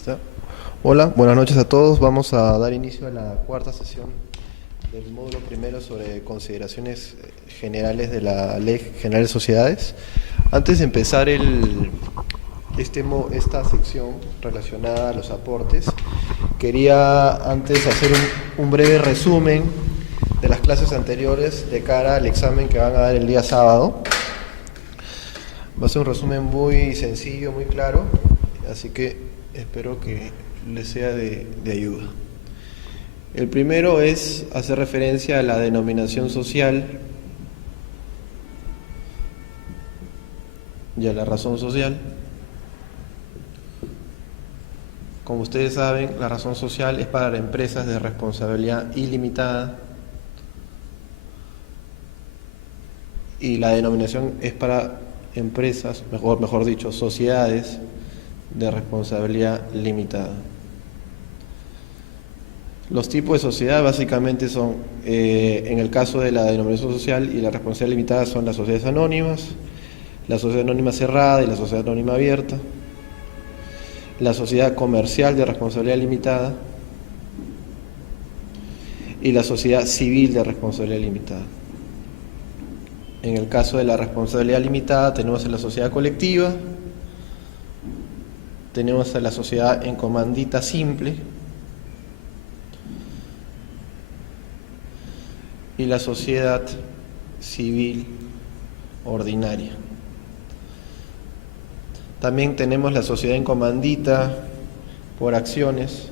¿Está? Hola, buenas noches a todos. Vamos a dar inicio a la cuarta sesión del módulo primero sobre consideraciones generales de la Ley General de Sociedades. Antes de empezar esta sección relacionada a los aportes, quería antes hacer un breve resumen de las clases anteriores de cara al examen que van a dar el día sábado. Va a ser un resumen muy sencillo, muy claro, así que espero que les sea de ayuda. El primero es hacer referencia a la denominación social y a la razón social. Como ustedes saben, la razón social es para empresas de responsabilidad ilimitada y la denominación es para empresas, mejor dicho, sociedades de responsabilidad limitada. Los tipos de sociedad básicamente son, en el caso de la denominación social y la responsabilidad limitada, son las sociedades anónimas, la sociedad anónima cerrada y la sociedad anónima abierta, la sociedad comercial de responsabilidad limitada y la sociedad civil de responsabilidad limitada. En el caso de la responsabilidad limitada tenemos a la sociedad colectiva, tenemos a la sociedad en comandita simple y la sociedad civil ordinaria. También tenemos la sociedad en comandita por acciones,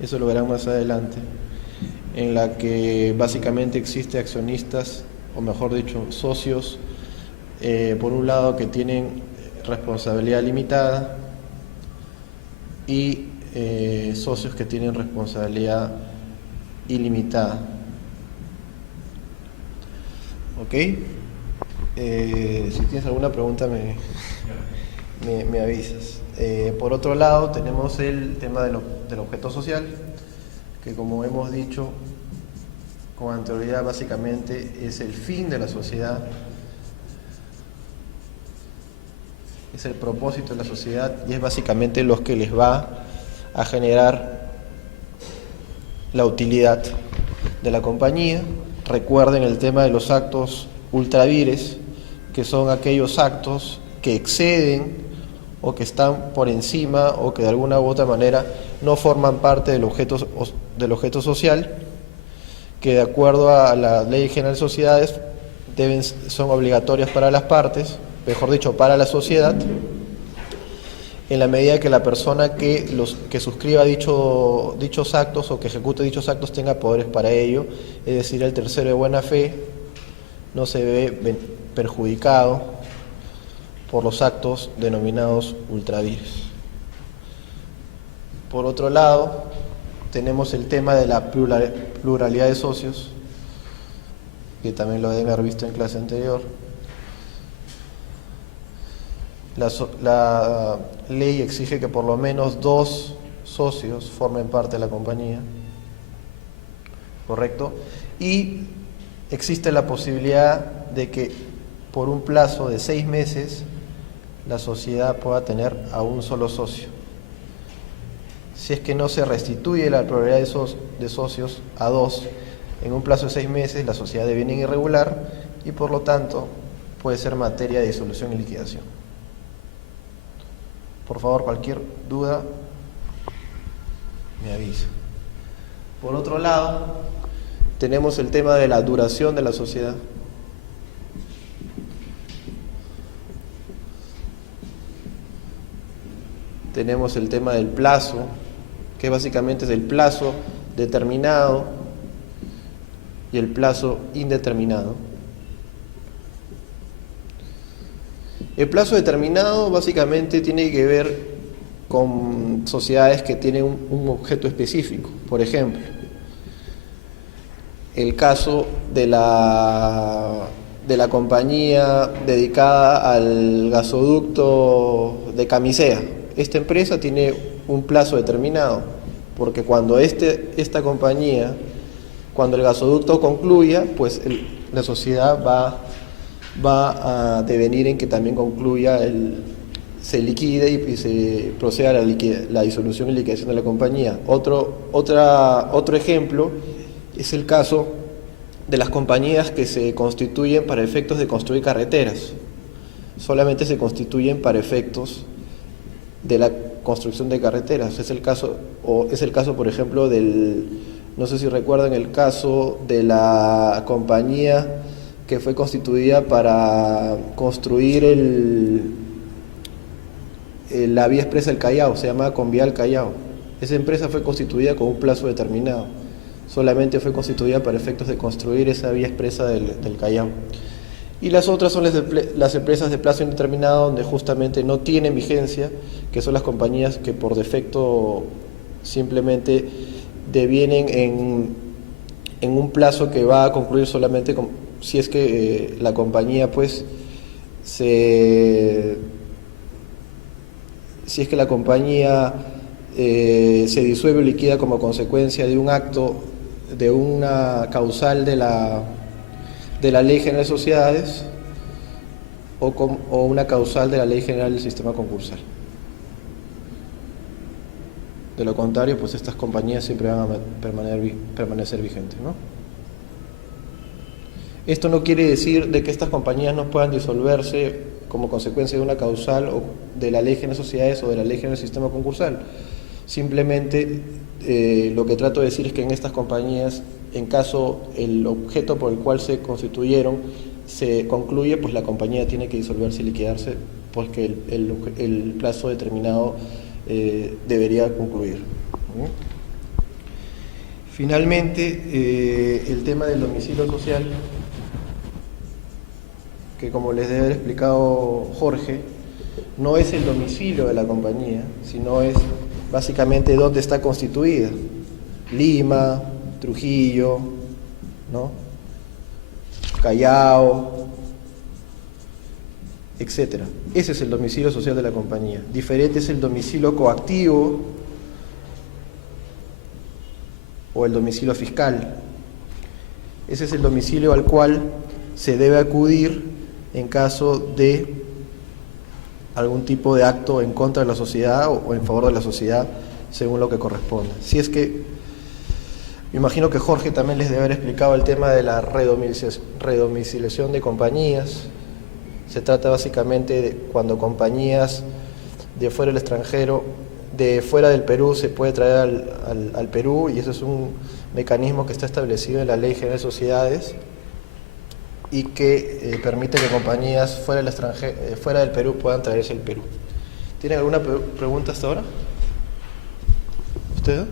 eso lo verán más adelante, en la que básicamente existe accionistas, o mejor dicho, socios, por un lado que tienen responsabilidad limitada y socios que tienen responsabilidad ilimitada. ¿Ok? Si tienes alguna pregunta me avisas. Por otro lado tenemos el tema del objeto social, que como hemos dicho con anterioridad básicamente es el fin de la sociedad, es el propósito de la sociedad y es básicamente lo que les va a generar la utilidad de la compañía. Recuerden el tema de los actos ultravires, que son aquellos actos que exceden o que están por encima o que de alguna u otra manera no forman parte del objeto social, que de acuerdo a la Ley General de Sociedades son obligatorias para las partes, mejor dicho, para la sociedad, en la medida que la persona que suscriba dichos actos o que ejecute dichos actos tenga poderes para ello, es decir, el tercero de buena fe no se ve perjudicado por los actos denominados ultravires. Por otro lado, tenemos el tema de la pluralidad de socios, que también lo deben haber visto en clase anterior. La ley exige que por lo menos 2 socios formen parte de la compañía, ¿correcto? Y existe la posibilidad de que por un plazo de 6 meses la sociedad pueda tener a un solo socio. Si es que no se restituye la pluralidad de socios a 2 en un plazo de 6 meses, la sociedad deviene irregular y por lo tanto puede ser materia de disolución y liquidación. Por favor, cualquier duda me avisa. Por otro lado, tenemos el tema de la duración de la sociedad. Tenemos el tema del plazo, que básicamente es el plazo determinado y el plazo indeterminado. El plazo determinado básicamente tiene que ver con sociedades que tienen un objeto específico. Por ejemplo, el caso de la compañía dedicada al gasoducto de Camisea. Esta empresa tiene un plazo determinado, porque cuando cuando el gasoducto concluya, pues la sociedad va a devenir en que también concluya se liquide y se proceda a la disolución y liquidación de la compañía. Otro ejemplo es el caso de las compañías que se constituyen para efectos de construir carreteras. Solamente se constituyen para efectos de la construcción de carreteras. Es el caso, por ejemplo, no sé si recuerdan el caso de la compañía que fue constituida para construir la vía expresa del Callao, se llamaba Convial Callao. Esa empresa fue constituida con un plazo determinado. Solamente fue constituida para efectos de construir esa vía expresa del Callao. Y las otras son las empresas de plazo indeterminado, donde justamente no tienen vigencia, que son las compañías que por defecto simplemente devienen en un plazo que va a concluir solamente si es que la compañía pues se disuelve o liquida como consecuencia de un acto, de una causal de la Ley General de Sociedades o una causal de la Ley General del Sistema Concursal. De lo contrario, pues estas compañías siempre van a permanecer vigentes, ¿no? Esto no quiere decir de que estas compañías no puedan disolverse como consecuencia de una causal o de la Ley General de Sociedades o de la Ley General del Sistema Concursal. Simplemente lo que trato de decir es que en estas compañías, en caso el objeto por el cual se constituyeron se concluye, pues la compañía tiene que disolverse y liquidarse, porque el plazo determinado debería concluir. Finalmente, el tema del domicilio social, que como les debe haber explicado Jorge, no es el domicilio de la compañía, sino es básicamente dónde está constituida. Lima, Trujillo, ¿no? Callao, etcétera. Ese es el domicilio social de la compañía. Diferente es el domicilio coactivo o el domicilio fiscal. Ese es el domicilio al cual se debe acudir en caso de algún tipo de acto en contra de la sociedad o en favor de la sociedad, según lo que corresponda. Si es que, me imagino que Jorge también les debe haber explicado el tema de la redomiciliación de compañías. Se trata básicamente de cuando compañías de fuera del extranjero, de fuera del Perú, se puede traer al Perú, y eso es un mecanismo que está establecido en la Ley General de Sociedades y que permite que compañías fuera del Perú puedan traerse al Perú. ¿Tienen alguna pregunta hasta ahora? ¿Ustedes?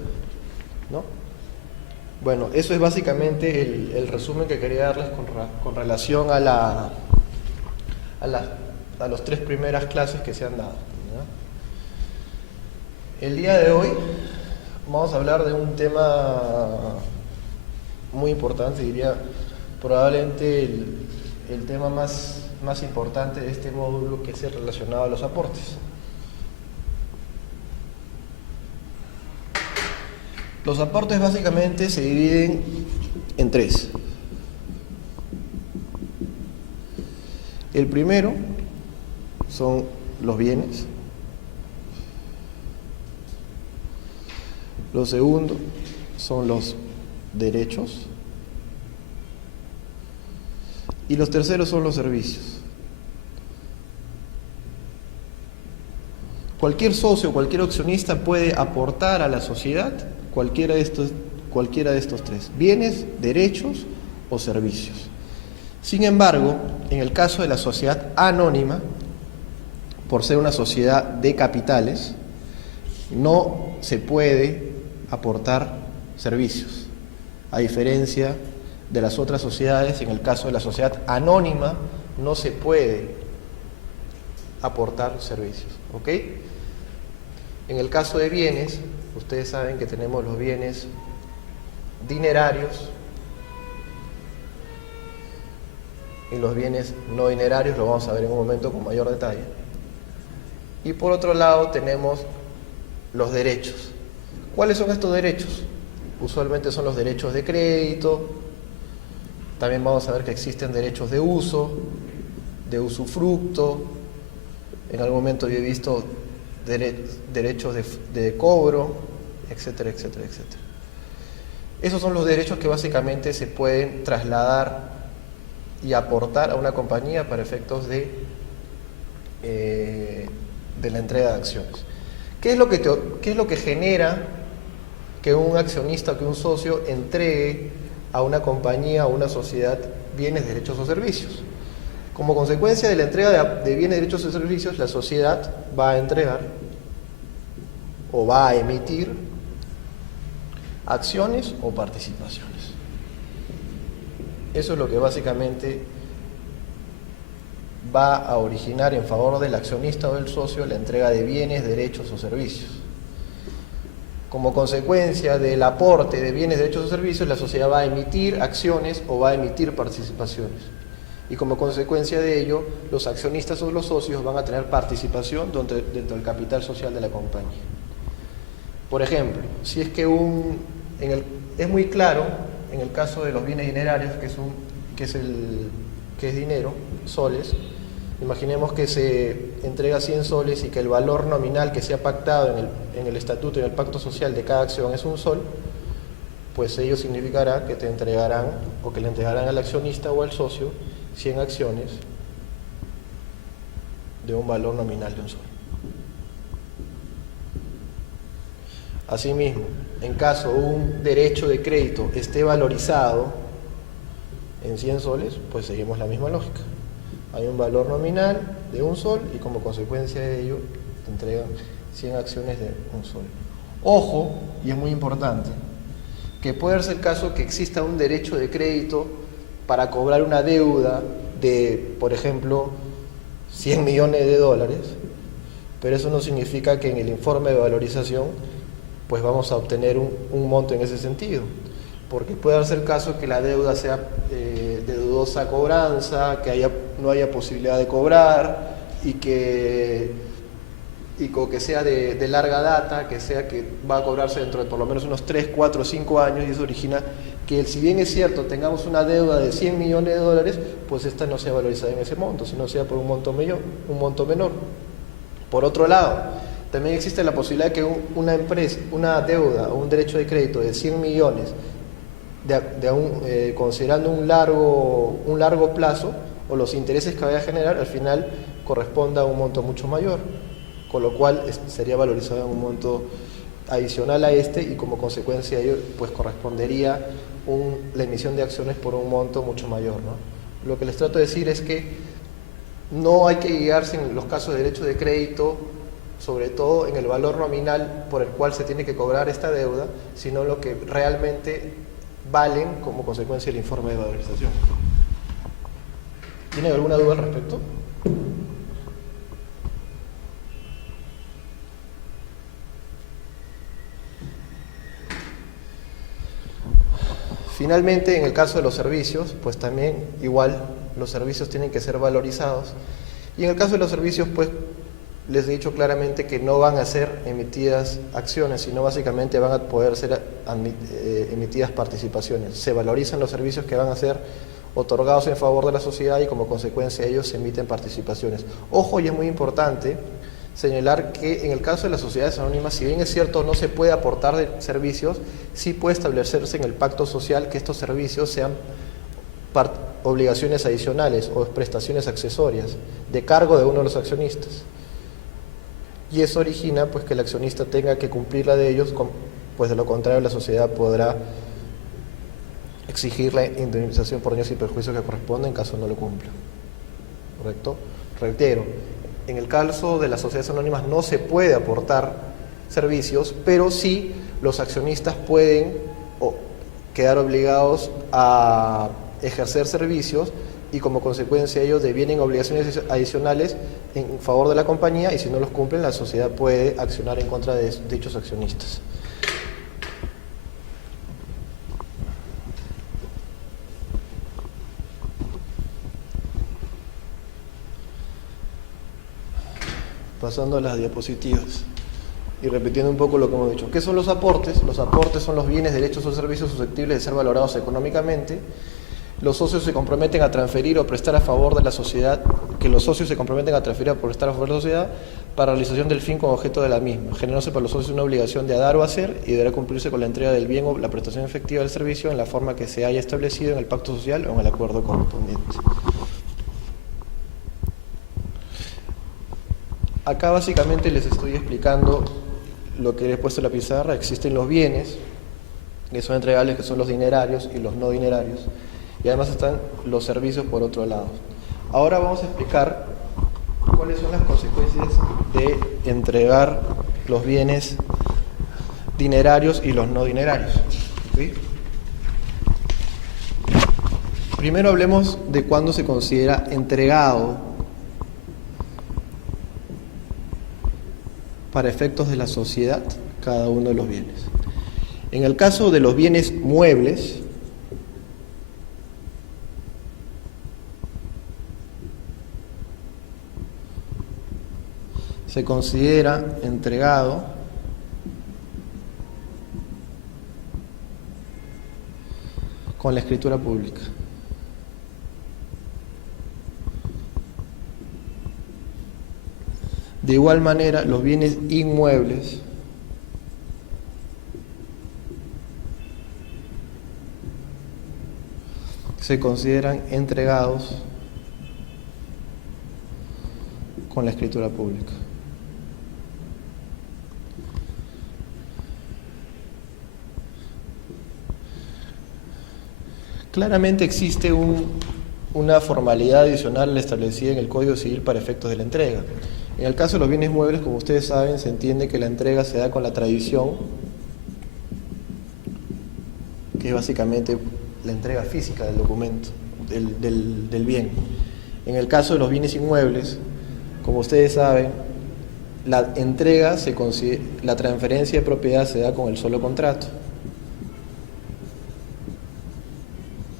¿No? Bueno, eso es básicamente el resumen que quería darles con relación a las tres primeras clases que se han dado, ¿ya? El día de hoy vamos a hablar de un tema muy importante, diría probablemente el tema más importante de este módulo, que es el relacionado a los aportes. Los aportes básicamente se dividen en tres. El primero son los bienes. Lo segundo son los derechos. Y los terceros son los servicios. Cualquier socio, cualquier accionista puede aportar a la sociedad cualquiera de estos tres: bienes, derechos o servicios. Sin embargo, en el caso de la sociedad anónima, por ser una sociedad de capitales, no se puede aportar servicios. A diferencia de las otras sociedades, en el caso de la sociedad anónima no se puede aportar servicios, ¿ok? En el caso de bienes, ustedes saben que tenemos los bienes dinerarios y los bienes no dinerarios, lo vamos a ver en un momento con mayor detalle. Y por otro lado tenemos los derechos. ¿Cuáles son estos derechos? Usualmente son los derechos de crédito. También vamos a ver que existen derechos de uso, de usufructo, En algún momento yo he visto derechos de cobro, etcétera, etcétera, etcétera. Esos son los derechos que básicamente se pueden trasladar y aportar a una compañía para efectos de la entrega de acciones. ¿Qué es lo que genera que un accionista o que un socio entregue a una compañía o una sociedad bienes, derechos o servicios? Como consecuencia de la entrega de bienes, derechos o servicios, la sociedad va a entregar o va a emitir acciones o participaciones. Eso es lo que básicamente va a originar en favor del accionista o del socio la entrega de bienes, derechos o servicios. Como consecuencia del aporte de bienes, derechos o servicios, la sociedad va a emitir acciones o va a emitir participaciones. Y como consecuencia de ello, los accionistas o los socios van a tener participación dentro del capital social de la compañía. Por ejemplo, si es que es muy claro en el caso de los bienes dinerarios, que es dinero, soles. Imaginemos que se entrega 100 soles y que el valor nominal que se ha pactado en el estatuto y en el pacto social de cada acción es 1 sol, pues ello significará que te entregarán o que le entregarán al accionista o al socio 100 acciones de un valor nominal de 1 sol. Asimismo, en caso un derecho de crédito esté valorizado en 100 soles, pues seguimos la misma lógica. Hay un valor nominal de 1 sol y como consecuencia de ello te entregan 100 acciones de 1 sol. Ojo, y es muy importante, que puede darse el caso que exista un derecho de crédito para cobrar una deuda de, por ejemplo, 100 millones de dólares, pero eso no significa que en el informe de valorización pues vamos a obtener un monto en ese sentido, porque puede darse el caso que la deuda sea de dudosa cobranza, que no haya posibilidad de cobrar y que sea de larga data, que sea que va a cobrarse dentro de por lo menos unos 3, 4, 5 años, y eso origina que si bien es cierto tengamos una deuda de 100 millones de dólares, pues esta no sea valorizada en ese monto, sino sea por un monto menor. Por otro lado, también existe la posibilidad de que una empresa, una deuda o un derecho de crédito de 100 millones, considerando un largo plazo, o los intereses que vaya a generar, al final corresponda a un monto mucho mayor, con lo cual sería valorizado en un monto adicional a y como consecuencia de ello, pues correspondería la emisión de acciones por un monto mucho mayor, ¿no? Lo que les trato de decir es que no hay que guiarse en los casos de derecho de crédito, sobre todo en el valor nominal por el cual se tiene que cobrar esta deuda, sino lo que realmente valen como consecuencia del informe de valorización. ¿Tienen alguna duda al respecto? Finalmente, en el caso de los servicios, pues también igual los servicios tienen que ser valorizados. Y en el caso de los servicios, pues les he dicho claramente que no van a ser emitidas acciones, sino básicamente van a poder ser emitidas participaciones. Se valorizan los servicios que van a ser otorgados en favor de la sociedad y como consecuencia de ellos se emiten participaciones. Ojo, y es muy importante señalar que en el caso de las sociedades anónimas, si bien es cierto no se puede aportar de servicios, sí puede establecerse en el pacto social que estos servicios sean obligaciones adicionales o prestaciones accesorias de cargo de uno de los accionistas. Y eso origina pues que el accionista tenga que cumplir la de ellos, pues de lo contrario la sociedad podrá exigir la indemnización por daños y perjuicios que corresponde en caso no lo cumpla. ¿Correcto? Reitero, en el caso de las sociedades anónimas no se puede aportar servicios, pero sí los accionistas pueden quedar obligados a ejercer servicios y como consecuencia de ello devienen obligaciones adicionales en favor de la compañía y si no los cumplen la sociedad puede accionar en contra de dichos accionistas. Pasando a las diapositivas y repitiendo un poco lo que hemos dicho. ¿Qué son los aportes? Los aportes son los bienes, derechos o servicios susceptibles de ser valorados económicamente. Los socios se comprometen a transferir o prestar a favor de la sociedad que los socios se comprometen a transferir por estar a favor de la sociedad para realización del fin con objeto de la misma, generándose para los socios una obligación de dar o hacer y deberá cumplirse con la entrega del bien o la prestación efectiva del servicio en la forma que se haya establecido en el pacto social o en el acuerdo correspondiente. Acá básicamente les estoy explicando lo que he puesto en la pizarra. Existen los bienes, que son entregables, que son los dinerarios y los no dinerarios, y además están los servicios por otro lado. Ahora vamos a explicar cuáles son las consecuencias de entregar los bienes dinerarios y los no dinerarios. ¿Sí? Primero hablemos de cuándo se considera entregado para efectos de la sociedad cada uno de los bienes. En el caso de los bienes muebles, se considera entregado con la escritura pública. De igual manera, los bienes inmuebles se consideran entregados con la escritura pública. Claramente existe una formalidad adicional establecida en el Código Civil para efectos de la entrega. En el caso de los bienes muebles, como ustedes saben, se entiende que la entrega se da con la tradición, que es básicamente la entrega física del documento, del bien. En el caso de los bienes inmuebles, como ustedes saben, la entrega, la transferencia de propiedad se da con el solo contrato.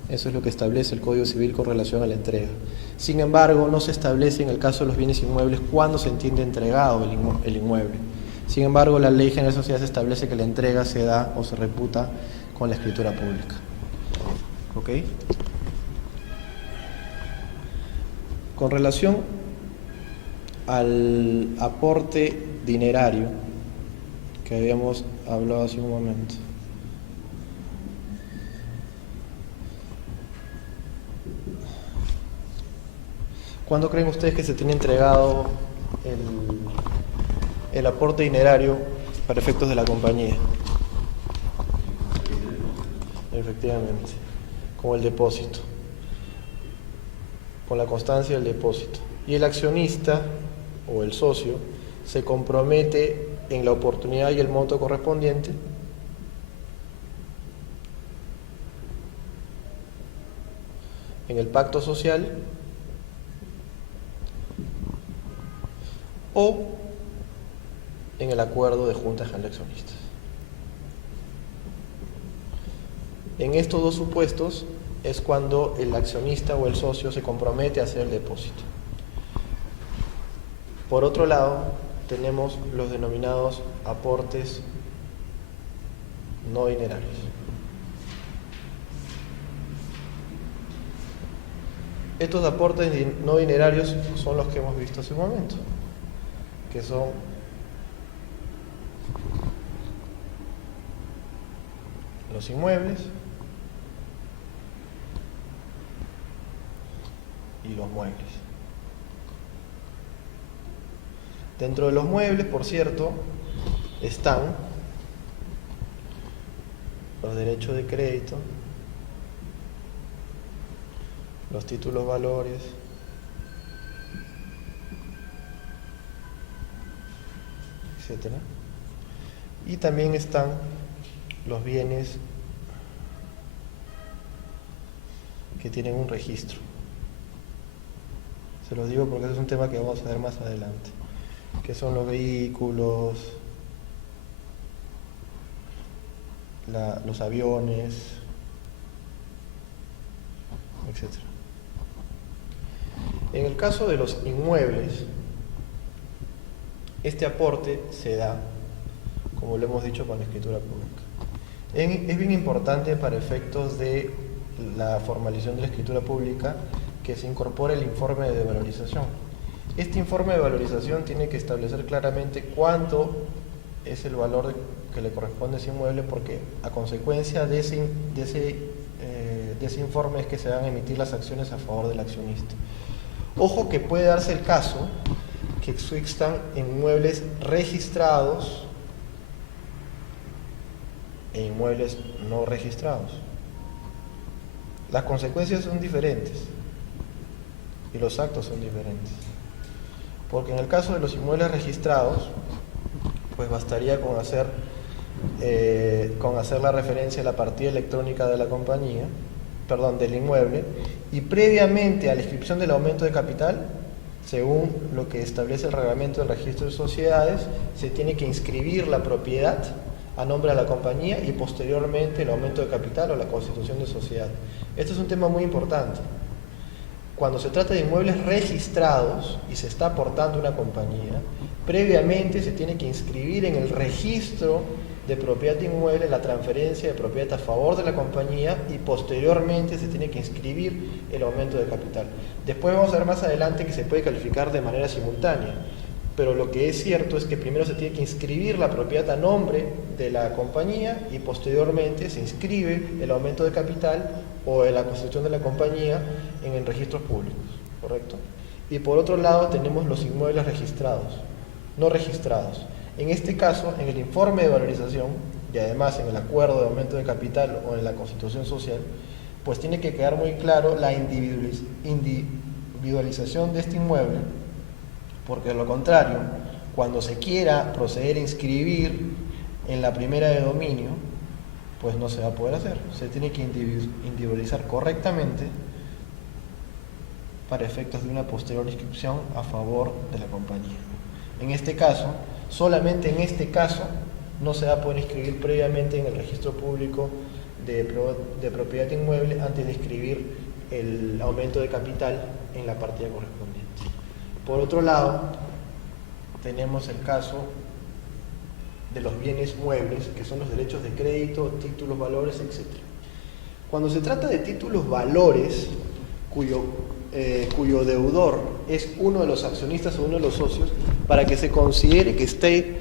Eso es lo que establece el Código Civil con relación a la entrega. Sin embargo, no se establece en el caso de los bienes inmuebles cuándo se entiende entregado el inmueble. Sin embargo, la Ley General de Sociedades establece que la entrega se da o se reputa con la escritura pública. ¿Ok? Con relación al aporte dinerario que habíamos hablado hace un momento. ¿Cuándo creen ustedes que se tiene entregado el aporte dinerario para efectos de la compañía? Efectivamente, con el depósito, con la constancia del depósito. Y el accionista o el socio se compromete en la oportunidad y el monto correspondiente en el pacto social o en el acuerdo de junta general de accionistas. En estos dos supuestos es cuando el accionista o el socio se compromete a hacer el depósito. Por otro lado, tenemos los denominados aportes no dinerarios. Estos aportes no dinerarios son los que hemos visto hace un momento, que son los inmuebles y los muebles. Dentro de los muebles, por cierto, están los derechos de crédito, los títulos valores, etcétera. Y también están los bienes que tienen un registro. Se los digo porque ese es un tema que vamos a ver más adelante, que son los vehículos, los aviones, etcétera. En el caso de los inmuebles, este aporte se da, como lo hemos dicho, con la escritura pública. Es bien importante para efectos de la formalización de la escritura pública que se incorpore el informe de valorización. Este informe de valorización tiene que establecer claramente cuánto es el valor que le corresponde a ese inmueble, porque a consecuencia de ese informe es que se van a emitir las acciones a favor del accionista. Ojo que puede darse el caso que existan inmuebles registrados e inmuebles no registrados. Las consecuencias son diferentes y los actos son diferentes. Porque en el caso de los inmuebles registrados, pues bastaría con hacer la referencia a la partida electrónica de la compañía, del inmueble, y previamente a la inscripción del aumento de capital, según lo que establece el reglamento del registro de sociedades, se tiene que inscribir la propiedad a nombre de la compañía y posteriormente el aumento de capital o la constitución de sociedad. Este es un tema muy importante. Cuando se trata de inmuebles registrados y se está aportando una compañía, previamente se tiene que inscribir en el registro de propiedad inmueble la transferencia de propiedad a favor de la compañía y posteriormente se tiene que inscribir el aumento de capital. Después vamos a ver más adelante que se puede calificar de manera simultánea, pero lo que es cierto es que primero se tiene que inscribir la propiedad a nombre de la compañía y posteriormente se inscribe el aumento de capital o la constitución de la compañía en registros públicos, ¿correcto? Y por otro lado tenemos los inmuebles registrados, no registrados. En este caso, en el informe de valorización y además en el acuerdo de aumento de capital o en la constitución social, pues tiene que quedar muy claro la individualización de este inmueble, porque de lo contrario, cuando se quiera proceder a inscribir en la primera de dominio, pues no se va a poder hacer. Se tiene que individualizar correctamente para efectos de una posterior inscripción a favor de la compañía. En este caso, solamente en este caso, no se va a poder inscribir previamente en el registro público de propiedad inmueble antes de inscribir el aumento de capital en la partida correspondiente. Por otro lado, tenemos el caso de los bienes muebles, que son los derechos de crédito, títulos, valores, etc. Cuando se trata de títulos, valores, cuyo deudor es uno de los accionistas o uno de los socios, para que se considere que esté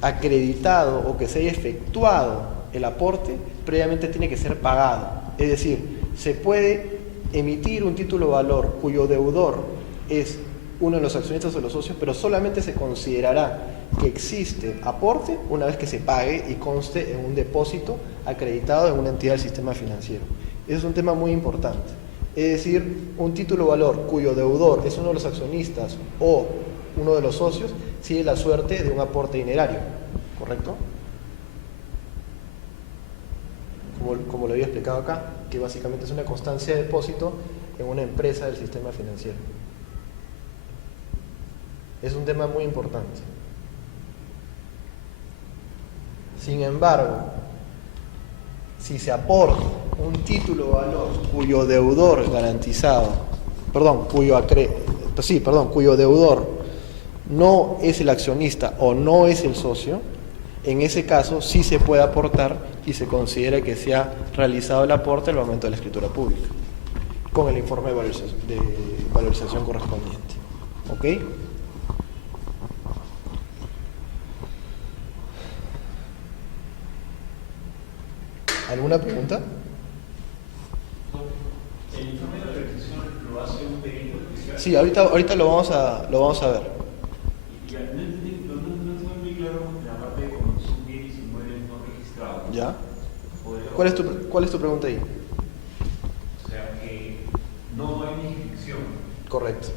acreditado o que se haya efectuado el aporte, previamente tiene que ser pagado. Es decir, se puede emitir un título valor cuyo deudor es uno de los accionistas o los socios, pero solamente se considerará que existe aporte una vez que se pague y conste en un depósito acreditado en una entidad del sistema financiero. Ese es un tema muy importante. Es decir, un título valor cuyo deudor es uno de los accionistas o uno de los socios, sigue la suerte de un aporte dinerario, ¿correcto? Como lo había explicado acá, que básicamente es una constancia de depósito en una empresa del sistema financiero. Es un tema muy importante. Sin embargo, si se aporta un título valor cuyo deudor garantizado, cuyo deudor no es el accionista o no es el socio, en ese caso sí se puede aportar y se considera que se ha realizado el aporte al momento de la escritura pública, con el informe de valorización correspondiente. ¿Ok? ¿Alguna pregunta? ¿El informe de valorización lo hace un perito fiscal? Sí, ahorita lo vamos a ver. No tengo muy claro la parte de cuando son bienes inmuebles no registrados. ¿Ya? ¿Cuál es tu pregunta ahí? O sea, que no hay una inscripción. Correcto.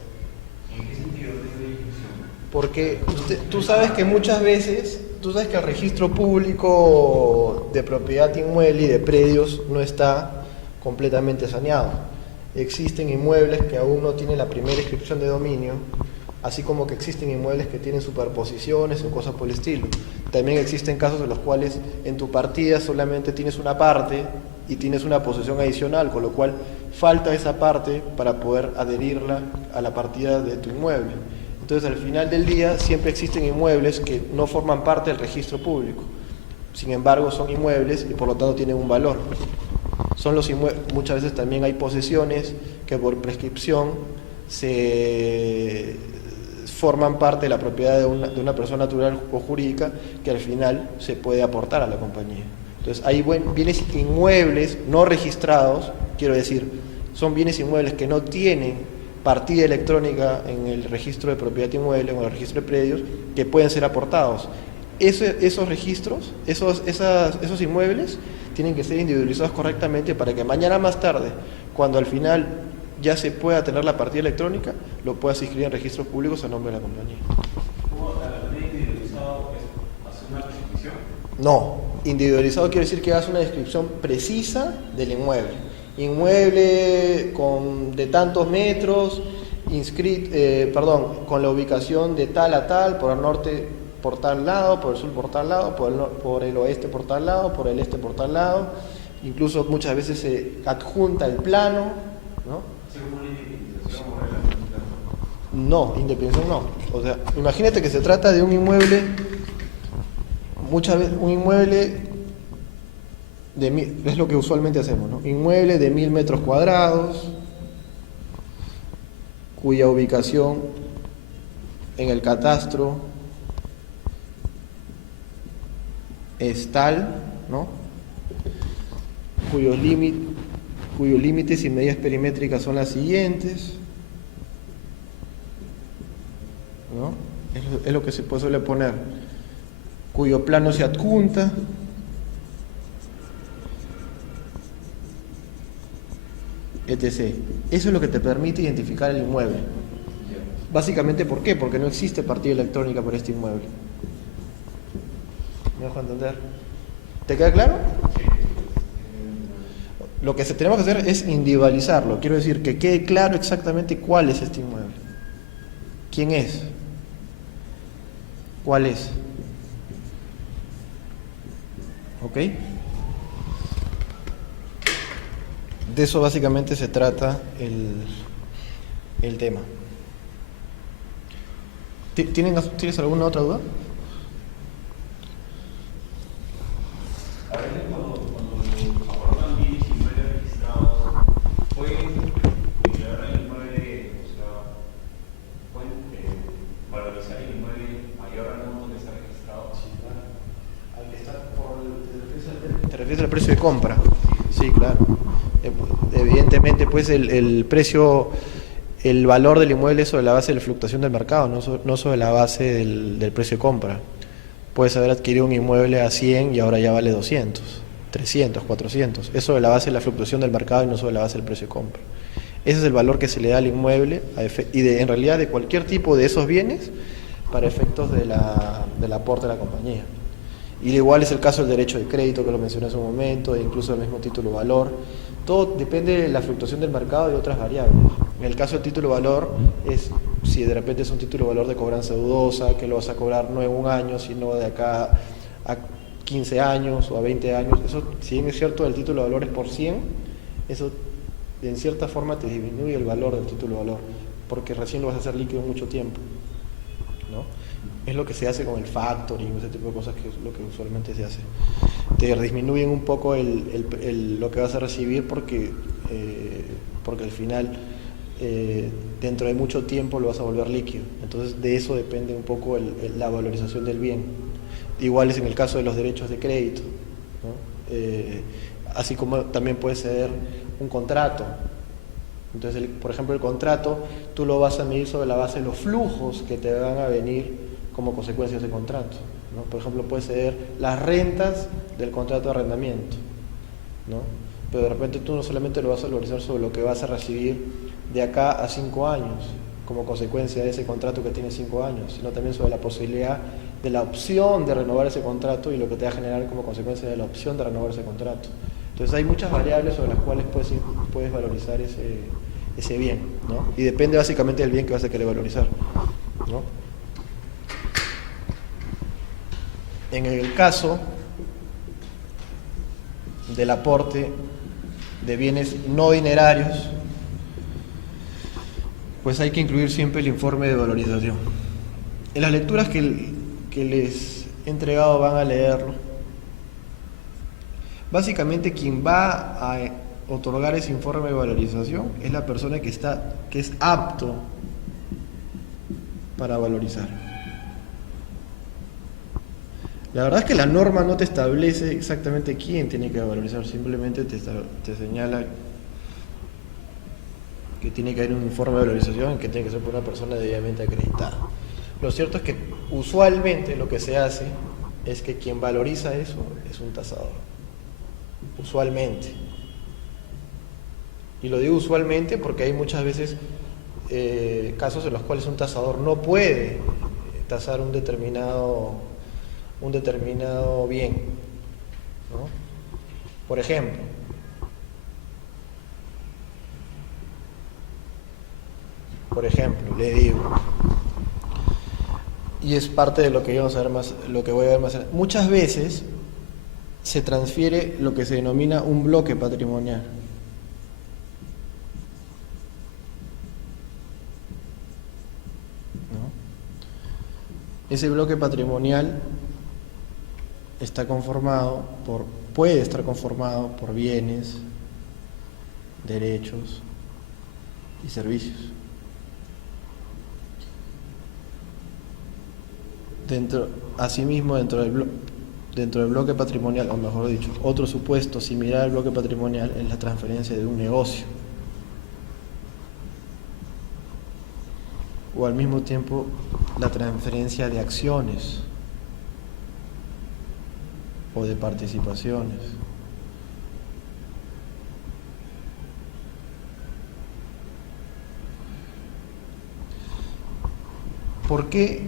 ¿En qué sentido no hay inscripción? Porque tú sabes que muchas veces, el registro público de propiedad inmueble y de predios no está completamente saneado. Existen inmuebles que aún no tienen la primera inscripción de dominio, así como que existen inmuebles que tienen superposiciones o cosas por el estilo. También existen casos en los cuales en tu partida solamente tienes una parte y tienes una posesión adicional, con lo cual falta esa parte para poder adherirla a la partida de tu inmueble. Entonces, al final del día, siempre existen inmuebles que no forman parte del registro público. Sin embargo, son inmuebles y por lo tanto tienen un valor. son los muchas veces también hay posesiones que por prescripción se forman parte de la propiedad de una persona natural o jurídica que al final se puede aportar a la compañía. Entonces hay bienes inmuebles no registrados, quiero decir, son bienes inmuebles que no tienen partida electrónica en el registro de propiedad inmueble o en el registro de predios, que pueden ser aportados. Esos registros, esos inmuebles tienen que ser individualizados correctamente para que mañana más tarde, cuando al final ya se pueda tener la partida electrónica, lo puedas inscribir en registros públicos a nombre de la compañía. ¿Cómo individualizado es hacer una prescripción? No, individualizado quiere decir que hagas una descripción precisa del inmueble. Inmueble de tantos metros, con la ubicación de tal a tal, por el norte por tal lado, por el sur por tal lado, por el oeste por tal lado, por el este por tal lado. Incluso muchas veces se adjunta el plano, ¿no? No, indemnización no. O sea, imagínate que se trata de un inmueble, muchas veces un inmueble es lo que usualmente hacemos, ¿no? Inmueble de 1000 metros cuadrados, cuya ubicación en el catastro es tal, ¿no? Cuyos límites y medidas perimétricas son las siguientes, ¿no? Es lo que se suele poner, cuyo plano se adjunta, etc. Eso es lo que te permite identificar el inmueble. Básicamente, ¿por qué? Porque no existe partida electrónica por este inmueble. ¿Me dejo entender? ¿Te queda claro? Lo que tenemos que hacer es individualizarlo. Quiero decir, que quede claro exactamente cuál es este inmueble. ¿Quién es? ¿Cuál es? ¿Ok? De eso básicamente se trata el tema. ¿Tienes alguna otra duda? A veces cuando aportan bienes inmuebles registrados, pueden declarar el inmueble, o sea, pueden valorizar el inmueble mayor al monto que está registrado. Sí, claro. Al que está ¿te refieres al precio de compra? Sí, claro. Evidentemente, pues el precio, el valor del inmueble es sobre la base de la fluctuación del mercado, no sobre la base del precio de compra. Puedes haber adquirido un inmueble a 100 y ahora ya vale 200, 300, 400. Es sobre la base de la fluctuación del mercado y no sobre la base del precio de compra. Ese es el valor que se le da al inmueble en realidad de cualquier tipo de esos bienes para efectos del aporte de la compañía. Y igual es el caso del derecho de crédito, que lo mencioné hace un momento, e incluso el mismo título valor. Todo depende de la fluctuación del mercado y de otras variables. En el caso del título valor, es si de repente es un título valor de cobranza dudosa, que lo vas a cobrar no en un año, sino de acá a 15 años o a 20 años. Eso, si bien es cierto, el título valor es por 100, eso en cierta forma te disminuye el valor del título valor, porque recién lo vas a hacer líquido en mucho tiempo, ¿no? Es lo que se hace con el factoring, ese tipo de cosas, que es lo que usualmente se hace. Te disminuyen un poco lo que vas a recibir porque al final dentro de mucho tiempo lo vas a volver líquido. Entonces de eso depende un poco la valorización del bien. Igual es en el caso de los derechos de crédito, ¿no? Así como también puede ser un contrato. Entonces, por ejemplo, el contrato tú lo vas a medir sobre la base de los flujos que te van a venir como consecuencia de ese contrato, ¿no? Por ejemplo, puede ser las rentas del contrato de arrendamiento, ¿no? Pero de repente tú no solamente lo vas a valorizar sobre lo que vas a recibir de acá a 5 años como consecuencia de ese contrato que tiene 5 años, sino también sobre la posibilidad de la opción de renovar ese contrato y lo que te va a generar como consecuencia de la opción de renovar ese contrato. Entonces hay muchas variables sobre las cuales puedes valorizar ese bien, ¿no? Y depende básicamente del bien que vas a querer valorizar, ¿no? En el caso del aporte de bienes no dinerarios, pues hay que incluir siempre el informe de valorización. En las lecturas que les he entregado van a leerlo. Básicamente quien va otorgar ese informe de valorización es la persona que es apto para valorizar. La verdad es que la norma no te establece exactamente quién tiene que valorizar, simplemente te señala que tiene que haber un informe de valorización que tiene que ser por una persona debidamente acreditada. Lo cierto es que usualmente lo que se hace es que quien valoriza eso es un tasador. Usualmente. Y lo digo usualmente porque hay muchas veces casos en los cuales un tasador no puede tasar un determinado bien, ¿no? Por ejemplo, le digo, y es parte de lo que vamos a ver más, lo que voy a ver más adelante. Muchas veces se transfiere lo que se denomina un bloque patrimonial. ¿No? Ese bloque patrimonial puede estar conformado por bienes, derechos y servicios. Asimismo, dentro del bloque patrimonial, o mejor dicho, otro supuesto similar al bloque patrimonial es la transferencia de un negocio. O al mismo tiempo la transferencia de acciones o de participaciones. ¿Por qué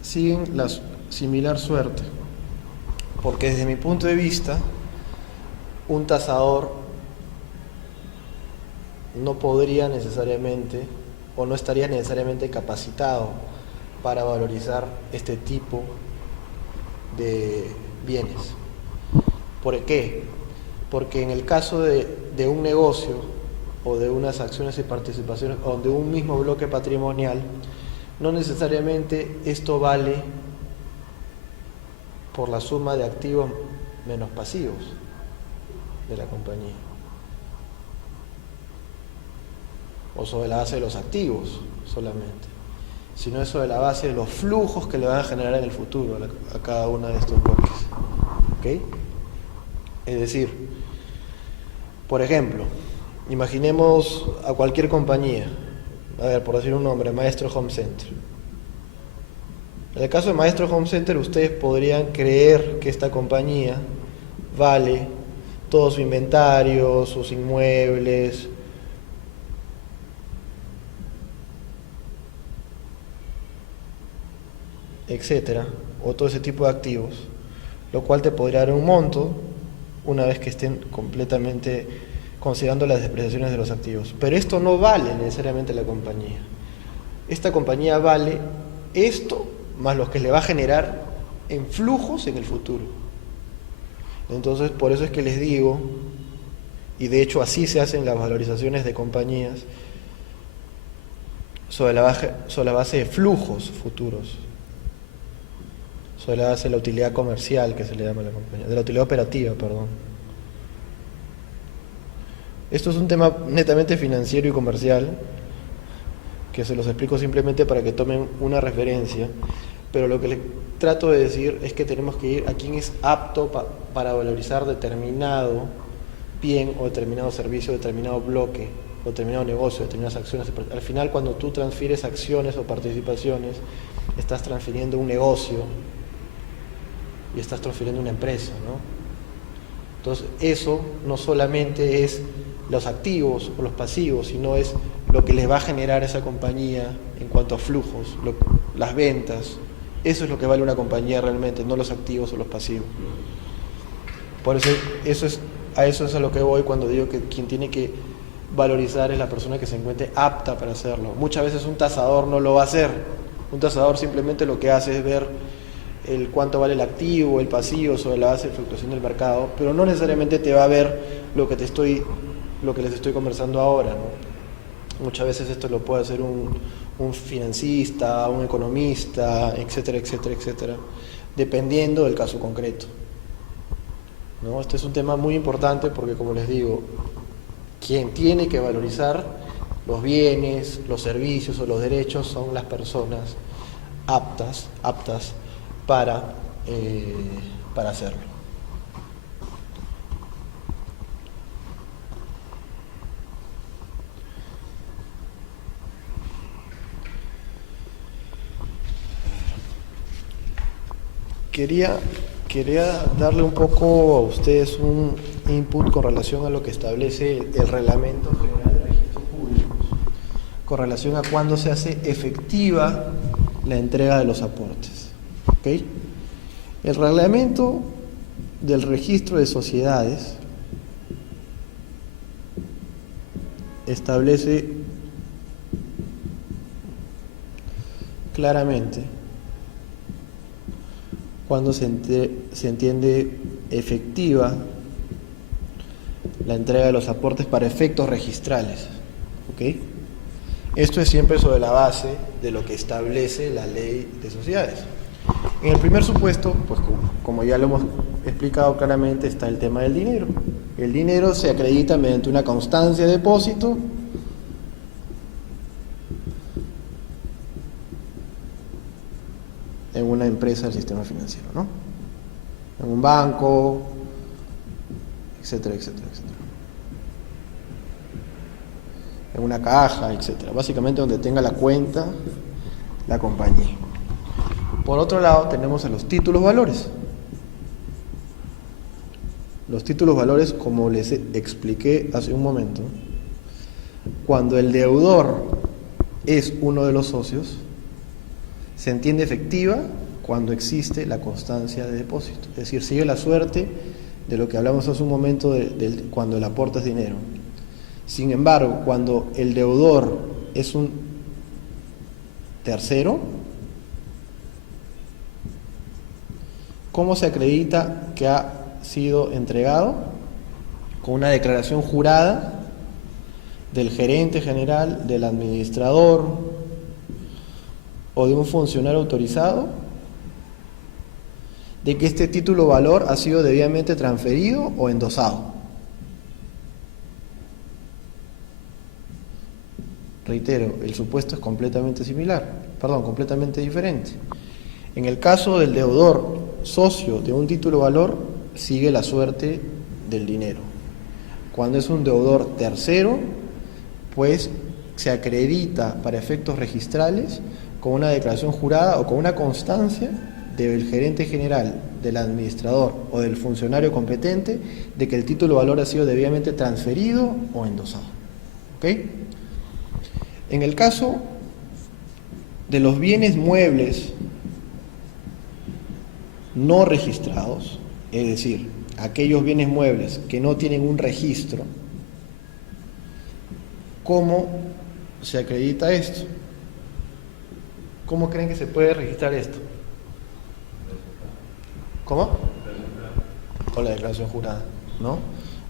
siguen la similar suerte? Porque desde mi punto de vista, un tasador no podría necesariamente o no estaría necesariamente capacitado para valorizar este tipo de bienes. ¿Por qué? Porque en el caso de un negocio o de unas acciones y participaciones o de un mismo bloque patrimonial, no necesariamente esto vale por la suma de activos menos pasivos de la compañía, o sobre la base de los activos solamente, sino es sobre la base de los flujos que le van a generar en el futuro a cada uno de estos bloques. ¿Ok? Es decir, por ejemplo, imaginemos a cualquier compañía, a ver, por decir un nombre, Maestro Home Center. En el caso de Maestro Home Center, ustedes podrían creer que esta compañía vale todo su inventario, sus inmuebles, etcétera, o todo ese tipo de activos, lo cual te podría dar un monto una vez que estén completamente considerando las depreciaciones de los activos. Pero esto no vale necesariamente la compañía. Esta compañía vale esto más lo que le va a generar en flujos en el futuro. Entonces, por eso es que les digo, y de hecho así se hacen las valorizaciones de compañías, sobre la base de flujos futuros, sobre la base de la utilidad comercial que se le llama a la compañía, de la utilidad operativa, perdón. Esto es un tema netamente financiero y comercial, que se los explico simplemente para que tomen una referencia, pero lo que les trato de decir es que tenemos que ir a quién es apto para valorizar determinado bien o determinado servicio, determinado bloque, o determinado negocio, determinadas acciones. Al final, cuando tú transfieres acciones o participaciones, estás transfiriendo un negocio y estás transfiriendo una empresa, ¿no? Entonces, eso no solamente es los activos o los pasivos, sino es lo que les va a generar esa compañía en cuanto a flujos, las ventas. Eso es lo que vale una compañía realmente, no los activos o los pasivos. Por eso, a eso es a lo que voy cuando digo que quien tiene que valorizar es la persona que se encuentre apta para hacerlo. Muchas veces un tasador no lo va a hacer. Un tasador simplemente lo que hace es ver cuánto vale el activo, el pasivo sobre la base de fluctuación del mercado, pero no necesariamente te va a ver lo que les estoy conversando ahora, ¿no? Muchas veces esto lo puede hacer un financista, un economista, etcétera, etcétera, etcétera, dependiendo del caso concreto, ¿no? Este es un tema muy importante porque, como les digo, Quien tiene que valorizar los bienes, los servicios o los derechos son las personas aptas para hacerlo. Quería darle un poco a ustedes un input con relación a lo que establece el Reglamento General de Registros Públicos, con relación a cuándo se hace efectiva la entrega de los aportes. ¿Okay? El Reglamento del Registro de Sociedades establece claramente cuando se entiende efectiva la entrega de los aportes para efectos registrales. ¿Okay? Esto es siempre sobre la base de lo que establece la ley de sociedades. En el primer supuesto, pues como ya lo hemos explicado claramente, está el tema del dinero. El dinero se acredita mediante una constancia de depósito en una empresa del sistema financiero, ¿no? En un banco, etcétera, etcétera, etcétera. En una caja, etcétera. Básicamente donde tenga la cuenta la compañía. Por otro lado, tenemos a los títulos valores. Los títulos valores, como les expliqué hace un momento, cuando el deudor es uno de los socios, se entiende efectiva cuando existe la constancia de depósito. Es decir, sigue la suerte de lo que hablamos hace un momento cuando el aporte es dinero. Sin embargo, cuando el deudor es un tercero, ¿cómo se acredita que ha sido entregado? Con una declaración jurada del gerente general, del administrador o de un funcionario autorizado de que este título valor ha sido debidamente transferido o endosado. Reitero, el supuesto es completamente completamente diferente. En el caso del deudor socio de un título valor, sigue la suerte del dinero. Cuando es un deudor tercero, pues se acredita para efectos registrales con una declaración jurada o con una constancia del gerente general, del administrador o del funcionario competente de que el título valor ha sido debidamente transferido o endosado. ¿Ok? En el caso de los bienes muebles no registrados, es decir, aquellos bienes muebles que no tienen un registro, ¿cómo se acredita esto? ¿Cómo creen que se puede registrar esto? ¿Cómo? Con la declaración jurada, ¿no?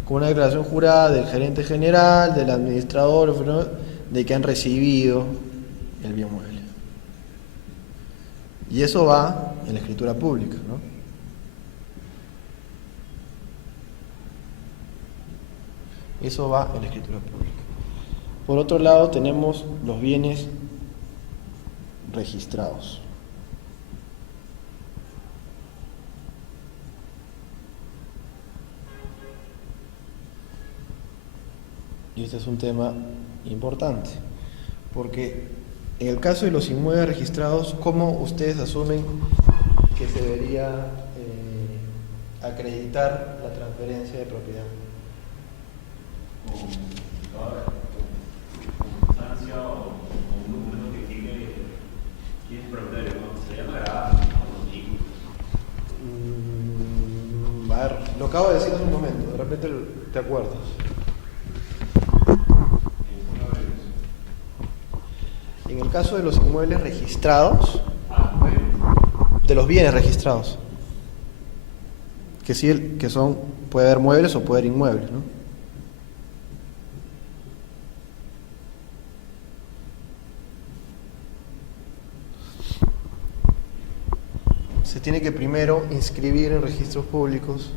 Con una declaración jurada del gerente general, del administrador, de que han recibido el bien mueble. Y eso va en la escritura pública, ¿no? Eso va en la escritura pública. Por otro lado, tenemos los bienes registrados. Y este es un tema importante, porque en el caso de los inmuebles registrados, ¿cómo ustedes asumen que se debería acreditar la transferencia de propiedad? Con constancia o un documento que indique quién es propietario, ¿no? Se llama grabado a los títulos. A ver, lo acabo de decir hace un momento, de repente te acuerdas. En el caso de los inmuebles registrados, de los bienes registrados, que sí, que son, puede haber muebles o puede haber inmuebles, ¿no? Se tiene que primero inscribir en registros públicos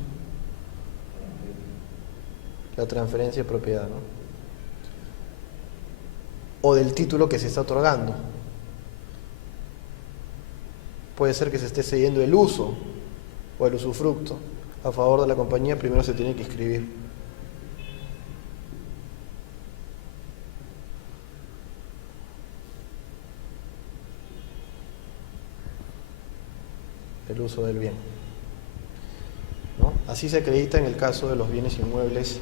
la transferencia de propiedad, ¿no? o del título que se está otorgando. Puede ser que se esté cediendo el uso o el usufructo a favor de la compañía, primero se tiene que inscribir. El uso del bien, ¿no? Así se acredita en el caso de los bienes inmuebles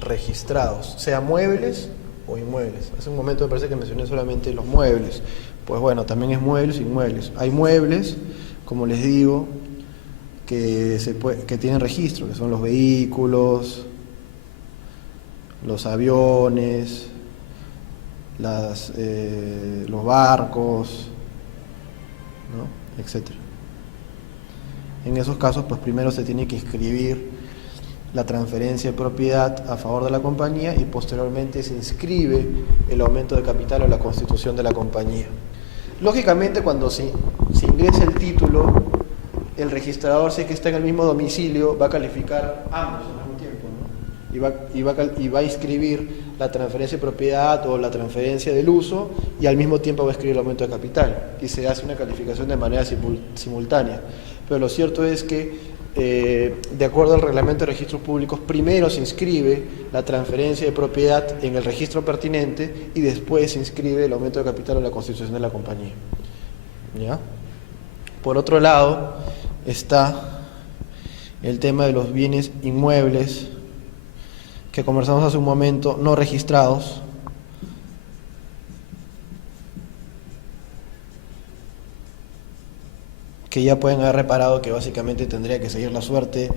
registrados, sea muebles o inmuebles. Hace un momento me parece que mencioné solamente los muebles. Pues bueno, también es muebles e inmuebles. Hay muebles, como les digo, que tienen registro, que son los vehículos, los aviones, los barcos, ¿no? Etcétera. En esos casos, pues primero se tiene que inscribir la transferencia de propiedad a favor de la compañía y posteriormente se inscribe el aumento de capital o la constitución de la compañía. Lógicamente, cuando se ingresa el título, el registrador, si es que está en el mismo domicilio, va a calificar ambos al mismo tiempo, ¿no? Y va a inscribir la transferencia de propiedad o la transferencia del uso y al mismo tiempo va a escribir el aumento de capital y se hace una calificación de manera simultánea. Pero lo cierto es que de acuerdo al reglamento de registros públicos, primero se inscribe la transferencia de propiedad en el registro pertinente y después se inscribe el aumento de capital o la constitución de la compañía. ¿Ya? Por otro lado, está el tema de los bienes inmuebles que conversamos hace un momento, no registrados. Que ya pueden haber reparado que básicamente tendría que seguir la suerte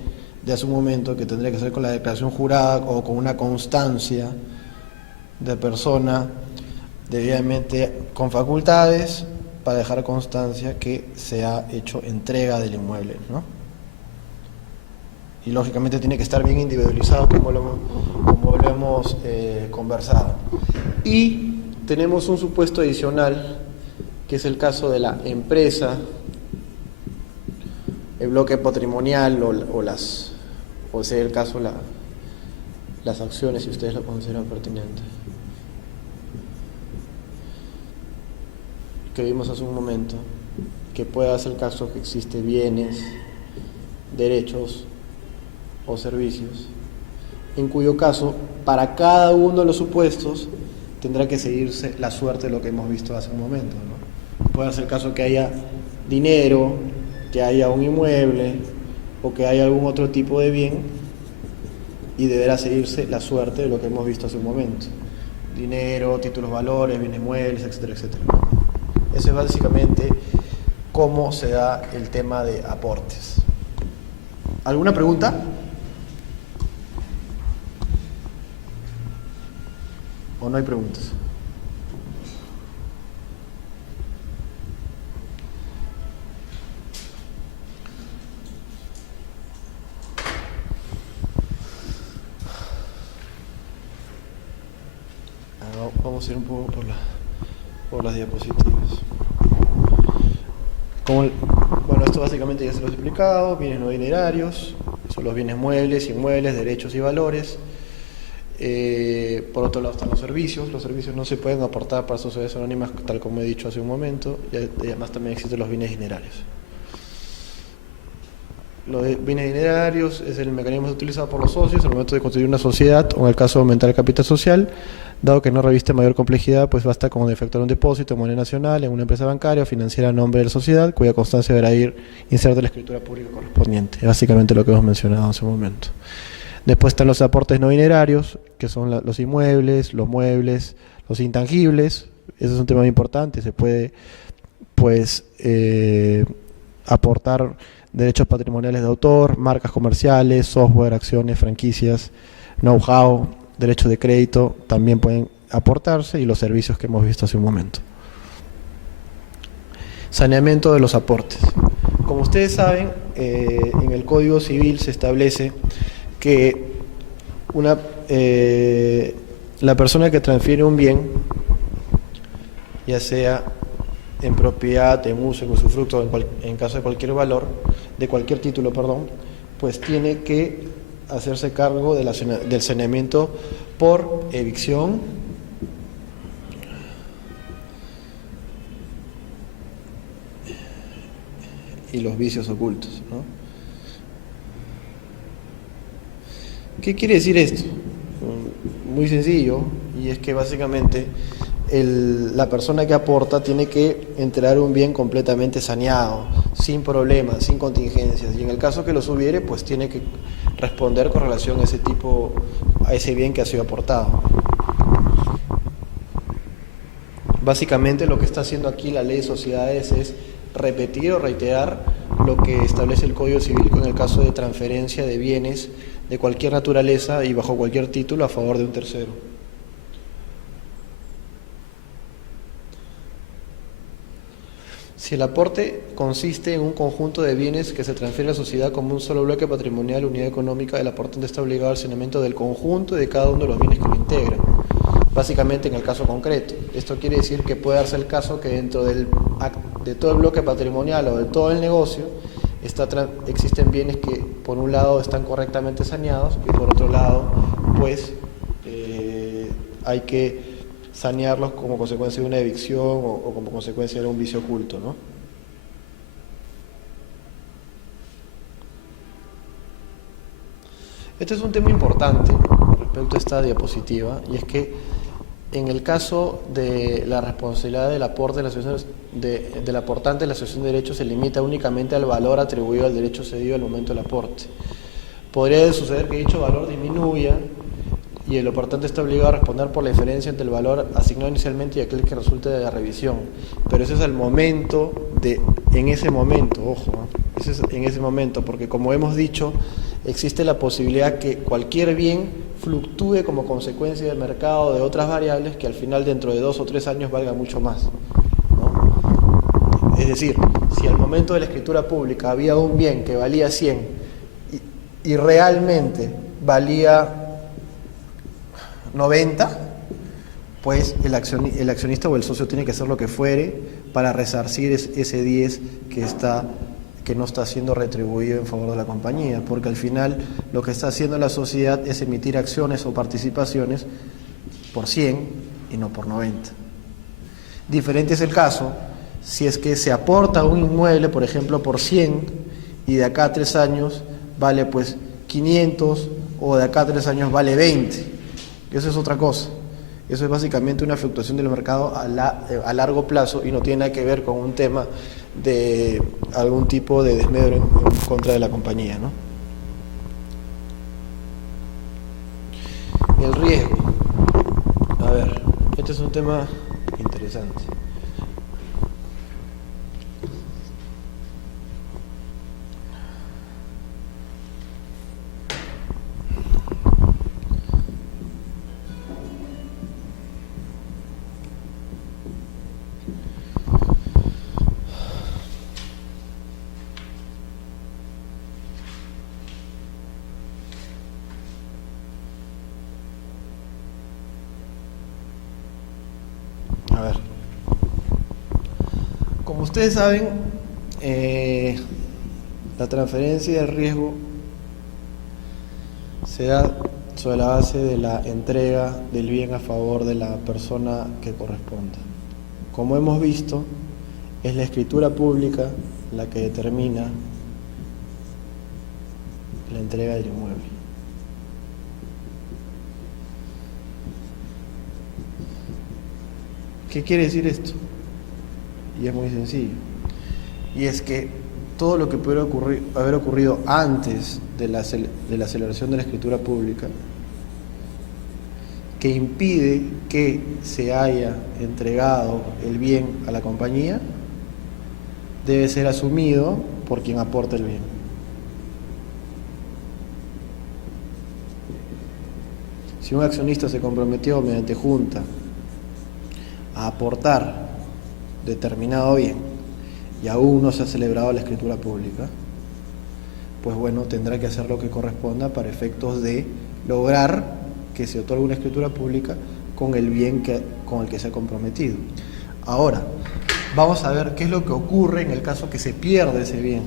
de hace un momento, que tendría que ser con la declaración jurada o con una constancia de persona debidamente con facultades para dejar constancia que se ha hecho entrega del inmueble, ¿no? Y lógicamente tiene que estar bien individualizado como lo hemos conversado. Y tenemos un supuesto adicional, que es el caso de la empresa, el bloque patrimonial o sea el caso las acciones, si ustedes lo consideran pertinente, que vimos hace un momento, que pueda ser el caso que existe bienes, derechos o servicios, en cuyo caso para cada uno de los supuestos tendrá que seguirse la suerte de lo que hemos visto hace un momento, ¿no? Puede ser el caso que haya dinero, que haya un inmueble o que haya algún otro tipo de bien y deberá seguirse la suerte de lo que hemos visto hace un momento: dinero, títulos, valores, bienes muebles, etcétera, etcétera. Eso es básicamente cómo se da el tema de aportes. ¿Alguna pregunta? ¿O no hay preguntas? Vamos a ir un poco por las diapositivas. Bueno, esto básicamente ya se lo he explicado. Bienes no dinerarios son los bienes muebles, inmuebles, derechos y valores. Por otro lado están los servicios. Los servicios no se pueden aportar para sociedades anónimas, tal como he dicho hace un momento, y además también existen los bienes dinerarios. Los bienes dinerarios es el mecanismo utilizado por los socios al momento de constituir una sociedad o en el caso de aumentar el capital social, dado que no reviste mayor complejidad, pues basta con efectuar un depósito en moneda nacional en una empresa bancaria o financiera a nombre de la sociedad, cuya constancia deberá ir inserta en la escritura pública correspondiente. Es básicamente lo que hemos mencionado hace un momento. Después están los aportes no dinerarios, que son los inmuebles, los muebles, los intangibles. Ese es un tema muy importante. Se puede, pues, aportar derechos patrimoniales de autor, marcas comerciales, software, acciones, franquicias, know-how, derechos de crédito, también pueden aportarse, y los servicios que hemos visto hace un momento. Saneamiento de los aportes. Como ustedes saben, en el Código Civil se establece que la persona que transfiere un bien, ya sea en propiedad, en uso, en usufructo, en caso de cualquier valor, de cualquier título, pues tiene que hacerse cargo del saneamiento por evicción, y los vicios ocultos, ¿no? ¿Qué quiere decir esto? Muy sencillo, y es que básicamente la persona que aporta tiene que entregar un bien completamente saneado, sin problemas, sin contingencias, y en el caso que los hubiere, pues tiene que responder con relación a ese bien que ha sido aportado. Básicamente lo que está haciendo aquí la ley de sociedades es repetir o reiterar lo que establece el Código Civil en el caso de transferencia de bienes de cualquier naturaleza y bajo cualquier título a favor de un tercero. Si el aporte consiste en un conjunto de bienes que se transfiere a la sociedad como un solo bloque patrimonial, unidad económica, el aportante está obligado al saneamiento del conjunto y de cada uno de los bienes que lo integran. Básicamente en el caso concreto. Esto quiere decir que puede darse el caso que dentro de todo el bloque patrimonial o de todo el negocio existen bienes que por un lado están correctamente saneados y por otro lado pues hay que sanearlos como consecuencia de una evicción o como consecuencia de un vicio oculto, ¿no? Este es un tema importante respecto a esta diapositiva, y es que en el caso de la responsabilidad del aporte del aportante de la asociación de derechos se limita únicamente al valor atribuido al derecho cedido al momento del aporte. Podría suceder que dicho valor disminuya y el aportante está obligado a responder por la diferencia entre el valor asignado inicialmente y aquel que resulte de la revisión. Pero ese es el momento en ese momento, ojo, ese es en ese momento, porque como hemos dicho, existe la posibilidad que cualquier bien fluctúe como consecuencia del mercado de otras variables que al final dentro de 2 o 3 años valga mucho más, ¿no? Es decir, si al momento de la escritura pública había un bien que valía 100 y realmente valía 90, pues el accionista o el socio tiene que hacer lo que fuere para resarcir ese 10 que no está siendo retribuido en favor de la compañía, porque al final lo que está haciendo la sociedad es emitir acciones o participaciones por 100 y no por 90. Diferente es el caso si es que se aporta un inmueble, por ejemplo, por 100 y de acá a 3 años vale pues 500 o de acá a 3 años vale 20. Eso es otra cosa. Eso es básicamente una fluctuación del mercado a largo plazo y no tiene nada que ver con un tema de algún tipo de desmedro en contra de la compañía, ¿no? El riesgo. A ver, este es un tema interesante. A ver, como ustedes saben, la transferencia del riesgo se da sobre la base de la entrega del bien a favor de la persona que corresponda. Como hemos visto, es la escritura pública la que determina la entrega del inmueble. ¿Qué quiere decir esto? Y es muy sencillo. Y es que todo lo que pudiera haber ocurrido antes de la celebración de la escritura pública, que impide que se haya entregado el bien a la compañía, debe ser asumido por quien aporta el bien. Si un accionista se comprometió mediante junta a aportar determinado bien y aún no se ha celebrado la escritura pública, pues bueno, tendrá que hacer lo que corresponda para efectos de lograr que se otorgue una escritura pública con el bien con el que se ha comprometido. Ahora, vamos a ver qué es lo que ocurre en el caso que se pierde ese bien.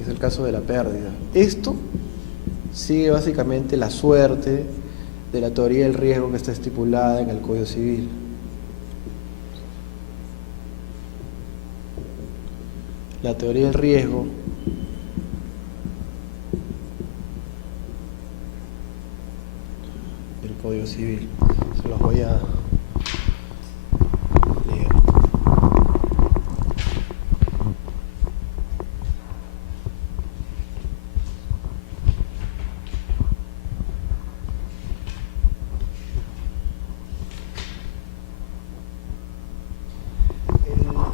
Es el caso de la pérdida. Esto sigue básicamente la suerte de la teoría del riesgo que está estipulada en el Código Civil. La teoría del riesgo del Código Civil. Se los voy a leer.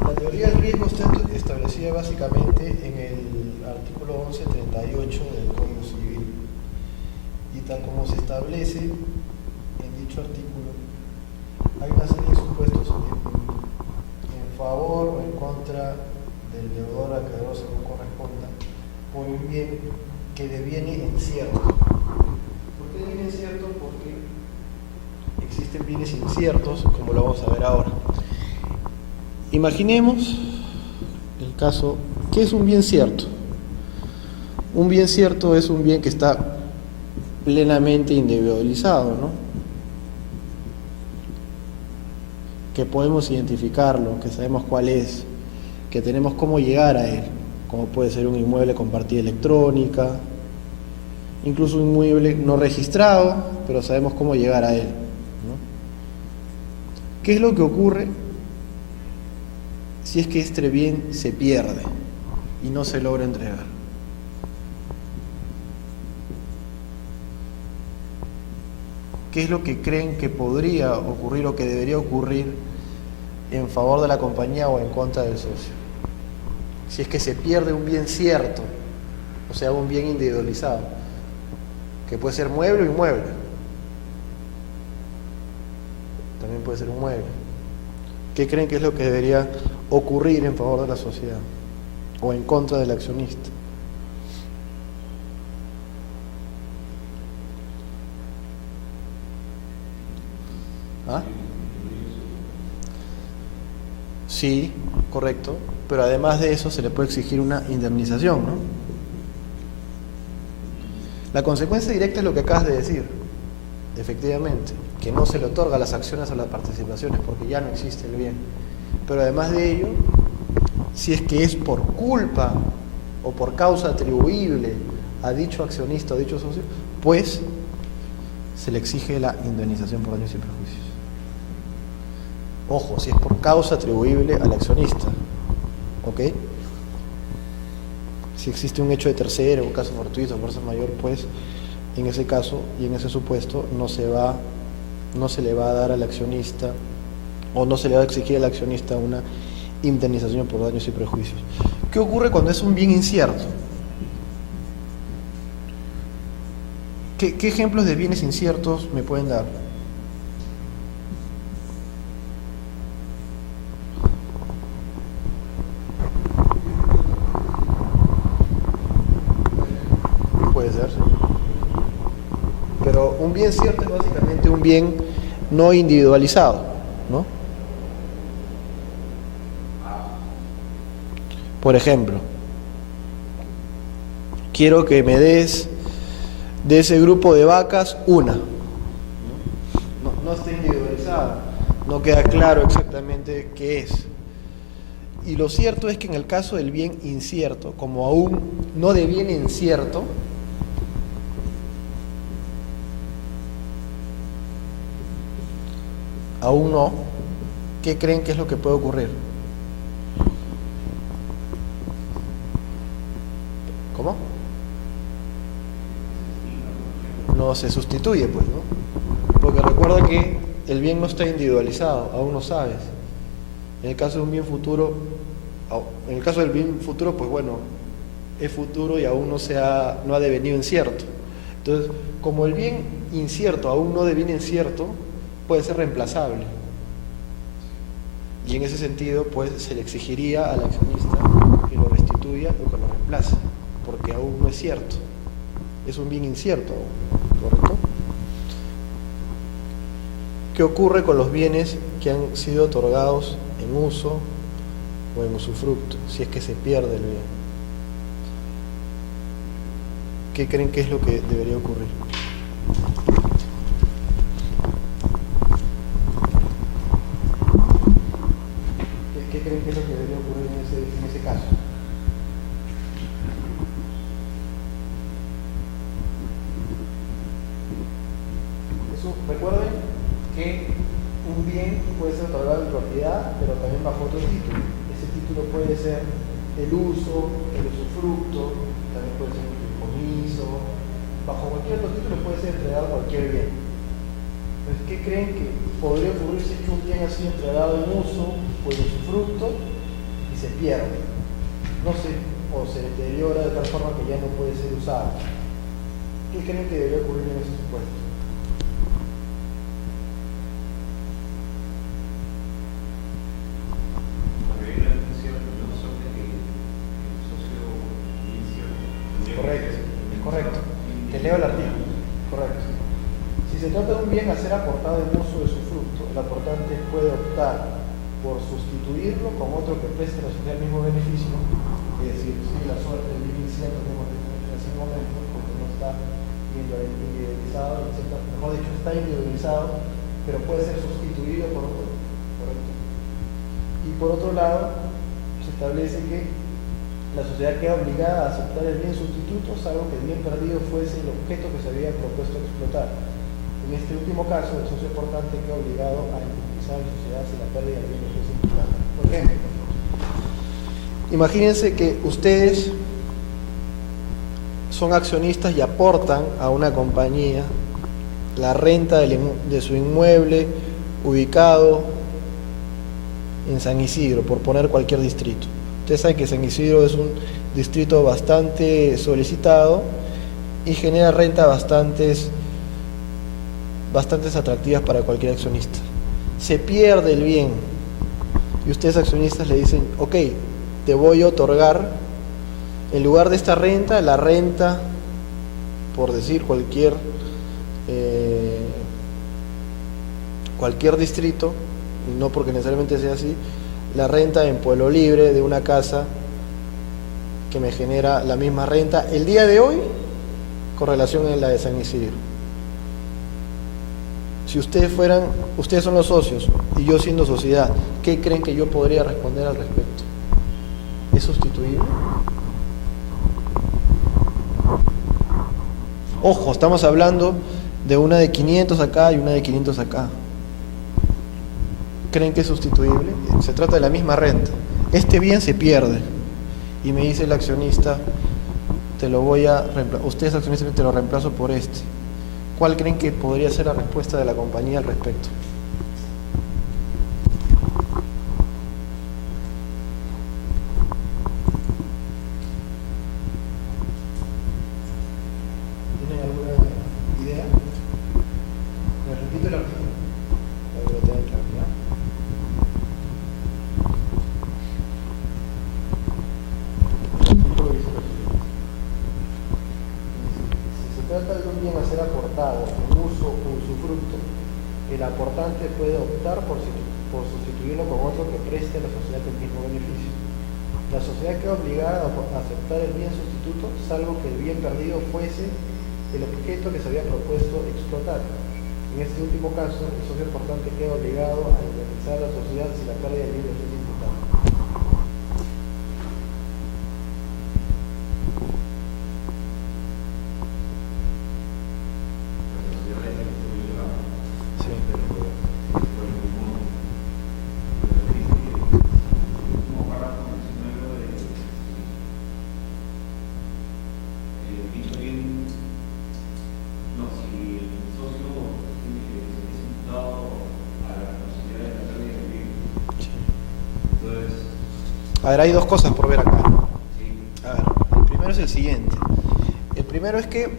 La teoría del riesgo está establecida básicamente en el artículo 1138 del Código Civil, y tal como se establece en dicho artículo, hay una serie de supuestos en favor o en contra del deudor al acreedor según corresponda por un bien que deviene incierto. ¿Por qué deviene incierto? Porque existen bienes inciertos, como lo vamos a ver ahora. Imaginemos el caso, ¿qué es un bien cierto? Un bien cierto es un bien que está plenamente individualizado, ¿no? Que podemos identificarlo, que sabemos cuál es, que tenemos cómo llegar a él, como puede ser un inmueble con partida electrónica, incluso un inmueble no registrado, pero sabemos cómo llegar a él, ¿no? ¿Qué es lo que ocurre si es que este bien se pierde y no se logra entregar? ¿Qué es lo que creen que podría ocurrir o que debería ocurrir en favor de la compañía o en contra del socio? Si es que se pierde un bien cierto, o sea, un bien individualizado, que puede ser mueble o inmueble. También puede ser un mueble. ¿Qué creen que es lo que debería ocurrir en favor de la sociedad o en contra del accionista? ¿Ah? Sí, correcto, pero además de eso se le puede exigir una indemnización, ¿no? La consecuencia directa es lo que acabas de decir, efectivamente, que no se le otorga las acciones o las participaciones porque ya no existe el bien. Pero además de ello, si es que es por culpa o por causa atribuible a dicho accionista o dicho socio, pues se le exige la indemnización por daños y perjuicios. Ojo, si es por causa atribuible al accionista, ¿ok? Si existe un hecho de tercero, un caso fortuito, fuerza mayor, pues en ese caso y en ese supuesto no se le va a dar al accionista o no se le va a exigir al accionista una indemnización por daños y perjuicios. ¿Qué ocurre cuando es un bien incierto? ¿Qué ejemplos de bienes inciertos me pueden dar? Puede ser, sí. Pero un bien cierto es básicamente un bien no individualizado, ¿no? Por ejemplo, quiero que me des de ese grupo de vacas una. No está individualizado, no queda claro exactamente qué es. Y lo cierto es que en el caso del bien incierto, como aún no deviene incierto, aún no, ¿qué creen que es lo que puede ocurrir? ¿Cómo? No se sustituye, pues, ¿no? Porque recuerda que el bien no está individualizado, aún no sabes. En el caso de un bien futuro, en el caso del bien futuro, pues bueno, es futuro y aún no ha devenido incierto. Entonces, como el bien incierto aún no deviene incierto, puede ser reemplazable. Y en ese sentido, pues se le exigiría al accionista que lo restituya o que lo reemplace, porque aún no es cierto. Es un bien incierto aún, ¿correcto? ¿Qué ocurre con los bienes que han sido otorgados en uso o en usufructo, si es que se pierde el bien? ¿Qué creen que es lo que debería ocurrir? un bien puede ser otorgado en propiedad, pero también bajo otro título. Ese título puede ser el uso, el usufructo, también puede ser un fideicomiso, bajo cualquier otro título puede ser entregado cualquier bien. Entonces, ¿qué creen que podría ocurrir si es que un bien ha sido entregado en uso o en usufructo y se pierde? No sé, o se deteriora de tal forma que ya no puede ser usado. ¿Qué creen que debería ocurrir en esos supuestos? Correcto, correcto. Te leo el artículo. Correcto. Si se trata de un bien a ser aportado en uso de su fruto, el aportante puede optar por sustituirlo con otro que preste a la sociedad el mismo beneficio, es decir, si la suerte del bien incierto que hemos dicho en ese momento, porque no está individualizado, mejor dicho, está individualizado, pero puede ser sustituido por otro. ¿Correcto? Y por otro lado, se establece que la sociedad queda obligada a aceptar el bien sustituto, salvo que el bien perdido fuese el objeto que se había propuesto explotar. En este último caso, el socio aportante queda obligado a indemnizar a la sociedad si la pérdida del bien le fuese imputada. Por ejemplo, imagínense que ustedes son accionistas y aportan a una compañía la renta de su inmueble ubicado en San Isidro, por poner cualquier distrito. Ustedes saben que San Isidro es un distrito bastante solicitado y genera renta bastantes atractivas para cualquier accionista. Se pierde el bien y ustedes accionistas le dicen, ok, te voy a otorgar en lugar de esta renta, la renta, por decir cualquier distrito, y no porque necesariamente sea así, la renta en Pueblo Libre de una casa que me genera la misma renta el día de hoy con relación a la de San Isidro. Si ustedes son los socios y yo siendo sociedad, ¿qué creen que yo podría responder al respecto? ¿Es sustituible? Ojo, estamos hablando de una de 500 acá y una de 500 acá. ¿Creen que es sustituible? Se trata de la misma renta. Este bien se pierde y me dice el accionista, ustedes accionistas te lo reemplazo por este. ¿Cuál creen que podría ser la respuesta de la compañía al respecto? ¿Tienen alguna idea? Les repito el artículo. Para que lo tengan claro, ¿ya? Si se trata de un bien a ser aportado en uso o usufructo, el aportante puede optar por sustituirlo con otro que preste a la sociedad el mismo beneficio. La sociedad queda obligada a aceptar el bien sustituto, salvo que el bien perdido fuese el objeto que se había propuesto explotar. En este último caso, el socio aportante queda obligado a indemnizar a la sociedad si la pérdida del bien le fuese imputada. A ver, hay dos cosas por ver acá. A ver, el primero es el siguiente. El primero es que,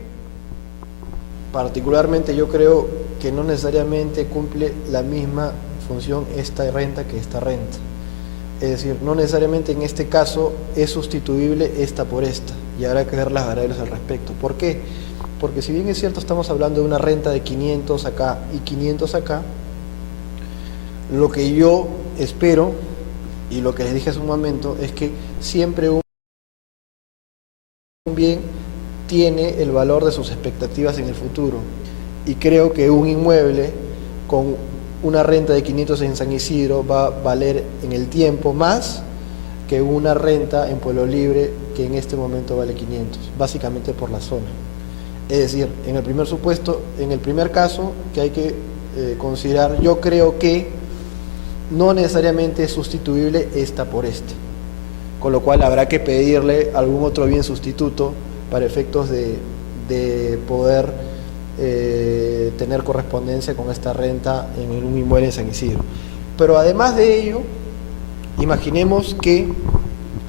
particularmente yo creo que no necesariamente cumple la misma función esta renta que esta renta. Es decir, no necesariamente en este caso es sustituible esta por esta, y habrá que ver las variables al respecto. ¿Por qué? Porque si bien es cierto estamos hablando de una renta de 500 acá y 500 acá, lo que yo espero y lo que les dije hace un momento es que siempre un bien tiene el valor de sus expectativas en el futuro, y creo que un inmueble con una renta de 500 en San Isidro va a valer en el tiempo más que una renta en Pueblo Libre que en este momento vale 500, básicamente por la zona. Es decir, en el primer caso que hay que considerar, yo creo que no necesariamente es sustituible esta por este, con lo cual habrá que pedirle algún otro bien sustituto para efectos de poder tener correspondencia con esta renta en un inmueble en San Isidro. Pero además de ello, imaginemos que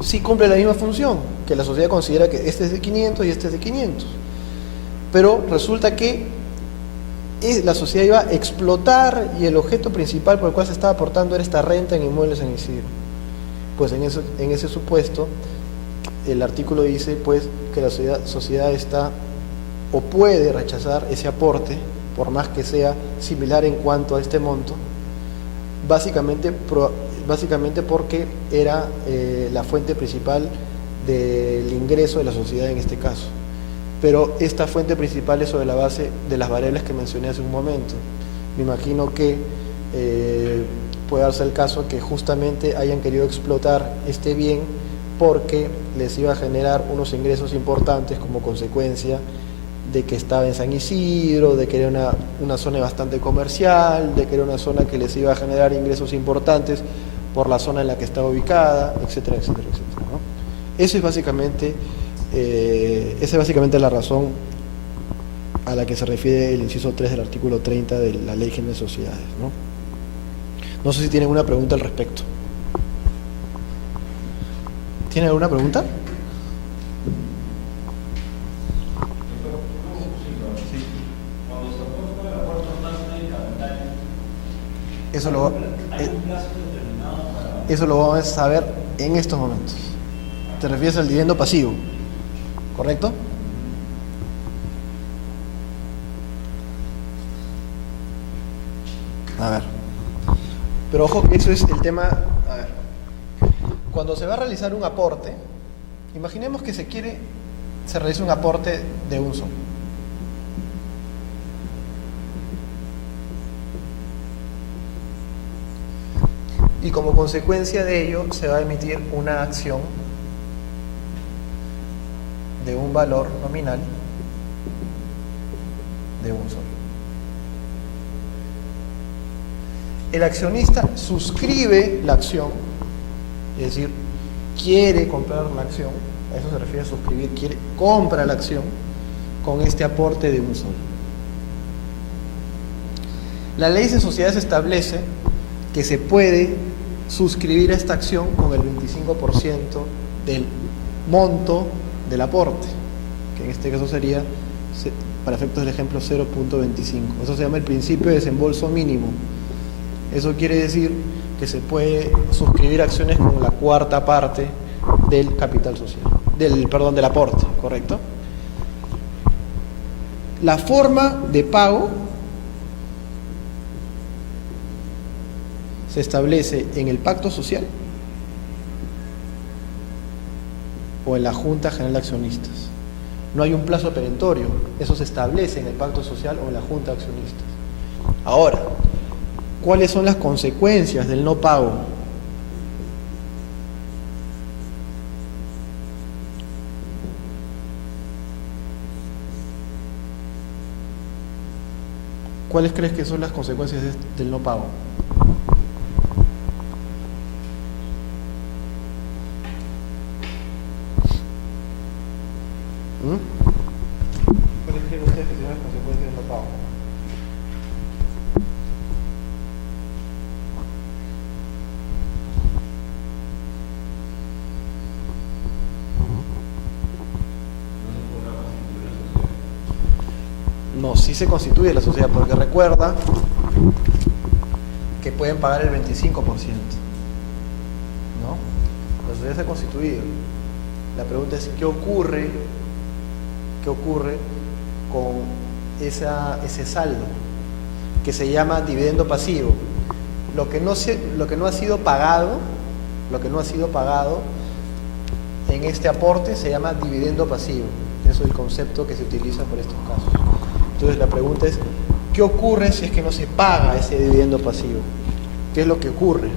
sí cumple la misma función, que la sociedad considera que este es de 500 y este es de 500, pero resulta que la sociedad iba a explotar y el objeto principal por el cual se estaba aportando era esta renta en inmuebles San Isidro. Pues en ese supuesto, el artículo dice pues que la sociedad está o puede rechazar ese aporte, por más que sea similar en cuanto a este monto, básicamente porque era la fuente principal del ingreso de la sociedad en este caso. Pero esta fuente principal es sobre la base de las variables que mencioné hace un momento. Me imagino que puede darse el caso que justamente hayan querido explotar este bien porque les iba a generar unos ingresos importantes como consecuencia de que estaba en San Isidro, de que era una zona bastante comercial, de que era una zona que les iba a generar ingresos importantes por la zona en la que estaba ubicada, etcétera, etcétera, etcétera, ¿no? Esa es básicamente la razón a la que se refiere el inciso 3 del artículo 30 de la Ley General de Sociedades, ¿no? No sé si tienen una pregunta al respecto. ¿Tienen alguna pregunta? Eso lo vamos a saber en estos momentos. Te refieres al dividendo pasivo, ¿correcto? A ver. Pero ojo que eso es el tema. A ver. Cuando se va a realizar un aporte, imaginemos que se realiza un aporte de un sol. Y como consecuencia de ello se va a emitir una acción de un valor nominal de un sol. El accionista suscribe la acción, es decir, quiere comprar la acción, a eso se refiere a suscribir, compra la acción con este aporte de un sol. La ley de sociedades establece que se puede suscribir esta acción con el 25% del monto del aporte, que en este caso sería, para efectos del ejemplo, 0.25. Eso se llama el principio de desembolso mínimo. Eso quiere decir que se puede suscribir acciones con la cuarta parte del capital social, del aporte, ¿correcto? La forma de pago se establece en el pacto social o en la Junta General de Accionistas. No hay un plazo perentorio, eso se establece en el pacto social o en la Junta de Accionistas. Ahora, ¿cuáles son las consecuencias del no pago? ¿Cuáles crees que son las consecuencias del no pago? ¿Cuáles creen ustedes que son las consecuencias del no pago? No, sí se constituye la sociedad, porque recuerda que pueden pagar el 25%, ¿no? La sociedad se ha constituido. La pregunta es, ¿qué ocurre con ese saldo que se llama dividendo pasivo? Lo que no ha sido pagado en este aporte se llama dividendo pasivo. Eso es el concepto que se utiliza por estos casos. Entonces la pregunta es, ¿qué ocurre si es que no se paga ese dividendo pasivo? ¿Qué es lo que ocurre?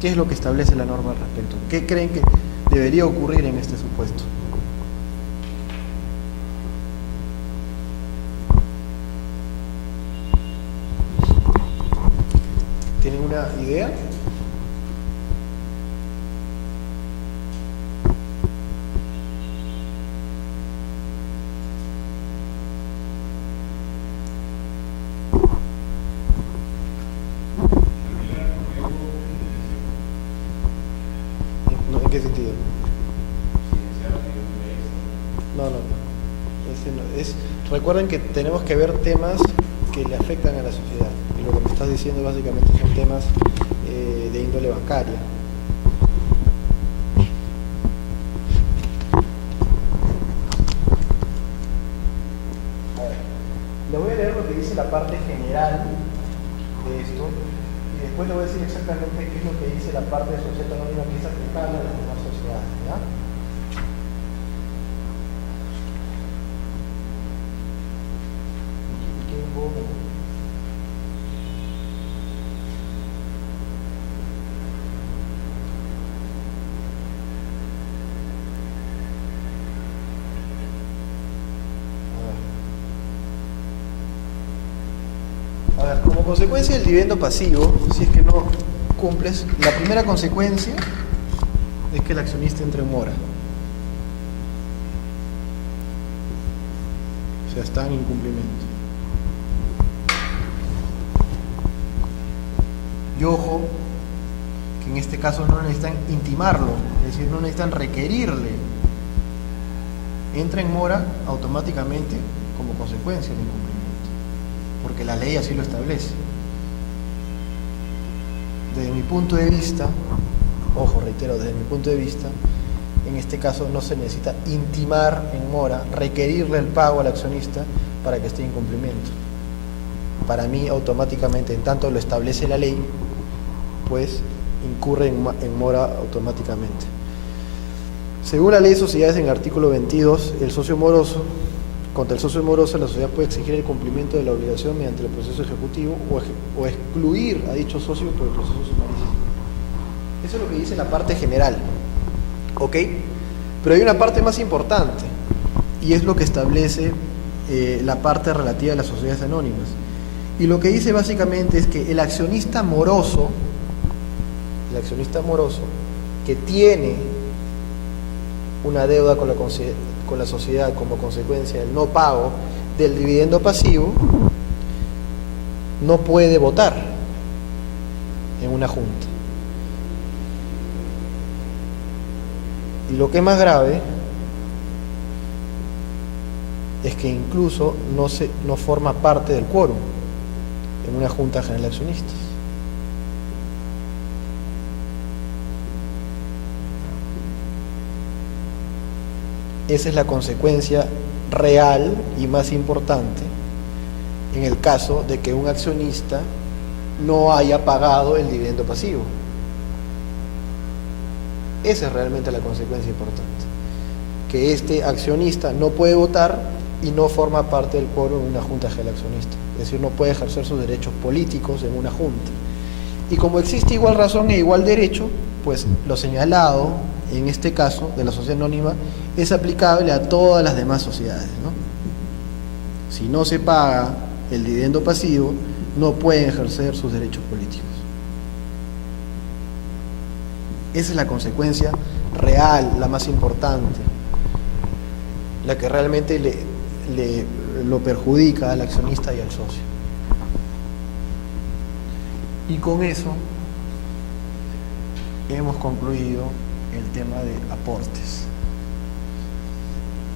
¿Qué es lo que establece la norma al respecto? ¿Qué creen debería ocurrir en este supuesto. ¿Tienen una idea? ¿En qué sentido? No. Ese no. Recuerden que tenemos que ver temas que le afectan a la sociedad. Y lo que me estás diciendo básicamente son temas de índole bancaria. A ver, le voy a leer lo que dice la parte general de esto y después le voy a decir exactamente qué es lo que dice la parte de sociedad anónima que es aplicable a las demás sociedades, ¿ya? A ver, como consecuencia del dividendo pasivo, si es que no cumples, la primera consecuencia es que el accionista entre en mora. O sea, está en incumplimiento. Y ojo, que en este caso no necesitan intimarlo, es decir, no necesitan requerirle. Entra en mora automáticamente como consecuencia del incumplimiento, porque la ley así lo establece. Desde mi punto de vista, ojo, reitero, desde mi punto de vista, en este caso no se necesita intimar en mora, requerirle el pago al accionista para que esté en cumplimiento. Para mí, automáticamente, en tanto lo establece la ley, pues incurre en mora automáticamente. Según la ley de sociedades, en el artículo 22, contra el socio moroso, la sociedad puede exigir el cumplimiento de la obligación mediante el proceso ejecutivo o excluir a dicho socio por el proceso sumarísimo. Eso es lo que dice la parte general, ¿ok? Pero hay una parte más importante, y es lo que establece la parte relativa a las sociedades anónimas. Y lo que dice básicamente es que el accionista moroso que tiene una deuda con la sociedad como consecuencia del no pago del dividendo pasivo, no puede votar en una junta. Y lo que es más grave es que incluso no forma parte del quórum en una junta general de accionistas. Esa es la consecuencia real y más importante en el caso de que un accionista no haya pagado el dividendo pasivo. Esa es realmente la consecuencia importante, que este accionista no puede votar y no forma parte del quórum en una junta general de accionistas, es decir, no puede ejercer sus derechos políticos en una junta. Y como existe igual razón e igual derecho, pues lo señalado en este caso de la sociedad anónima es aplicable a todas las demás sociedades, ¿no? Si no se paga el dividendo pasivo, no pueden ejercer sus derechos políticos. Esa es la consecuencia real, la más importante, la que realmente lo perjudica al accionista y al socio. Y con eso hemos concluido el tema de aportes.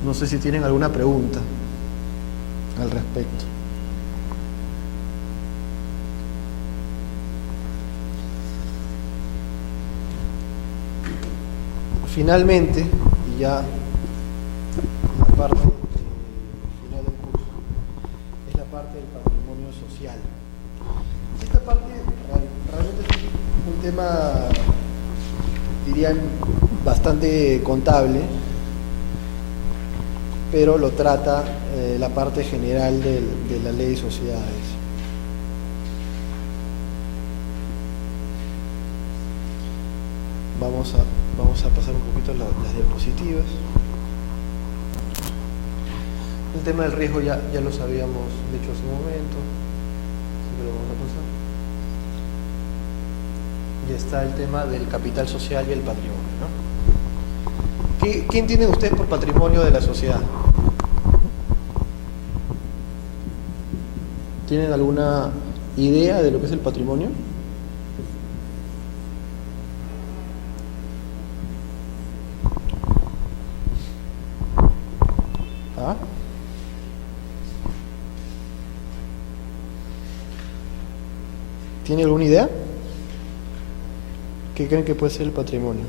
No sé si tienen alguna pregunta al respecto. Finalmente, y ya la parte final del curso, es la parte del patrimonio social. Esta parte realmente es un tema, dirían, bastante contable, pero lo trata la parte general de la ley de sociedades. Vamos a Vamos a pasar un poquito las diapositivas. El tema del riesgo ya lo sabíamos dicho hace un momento, así que lo vamos a pasar. Y está el tema del capital social y el patrimonio, ¿no? ¿Qué entienden ustedes por patrimonio de la sociedad? ¿Tienen alguna idea de lo que es el patrimonio? ¿Ah? ¿Tiene alguna idea? ¿Qué creen que puede ser el patrimonio?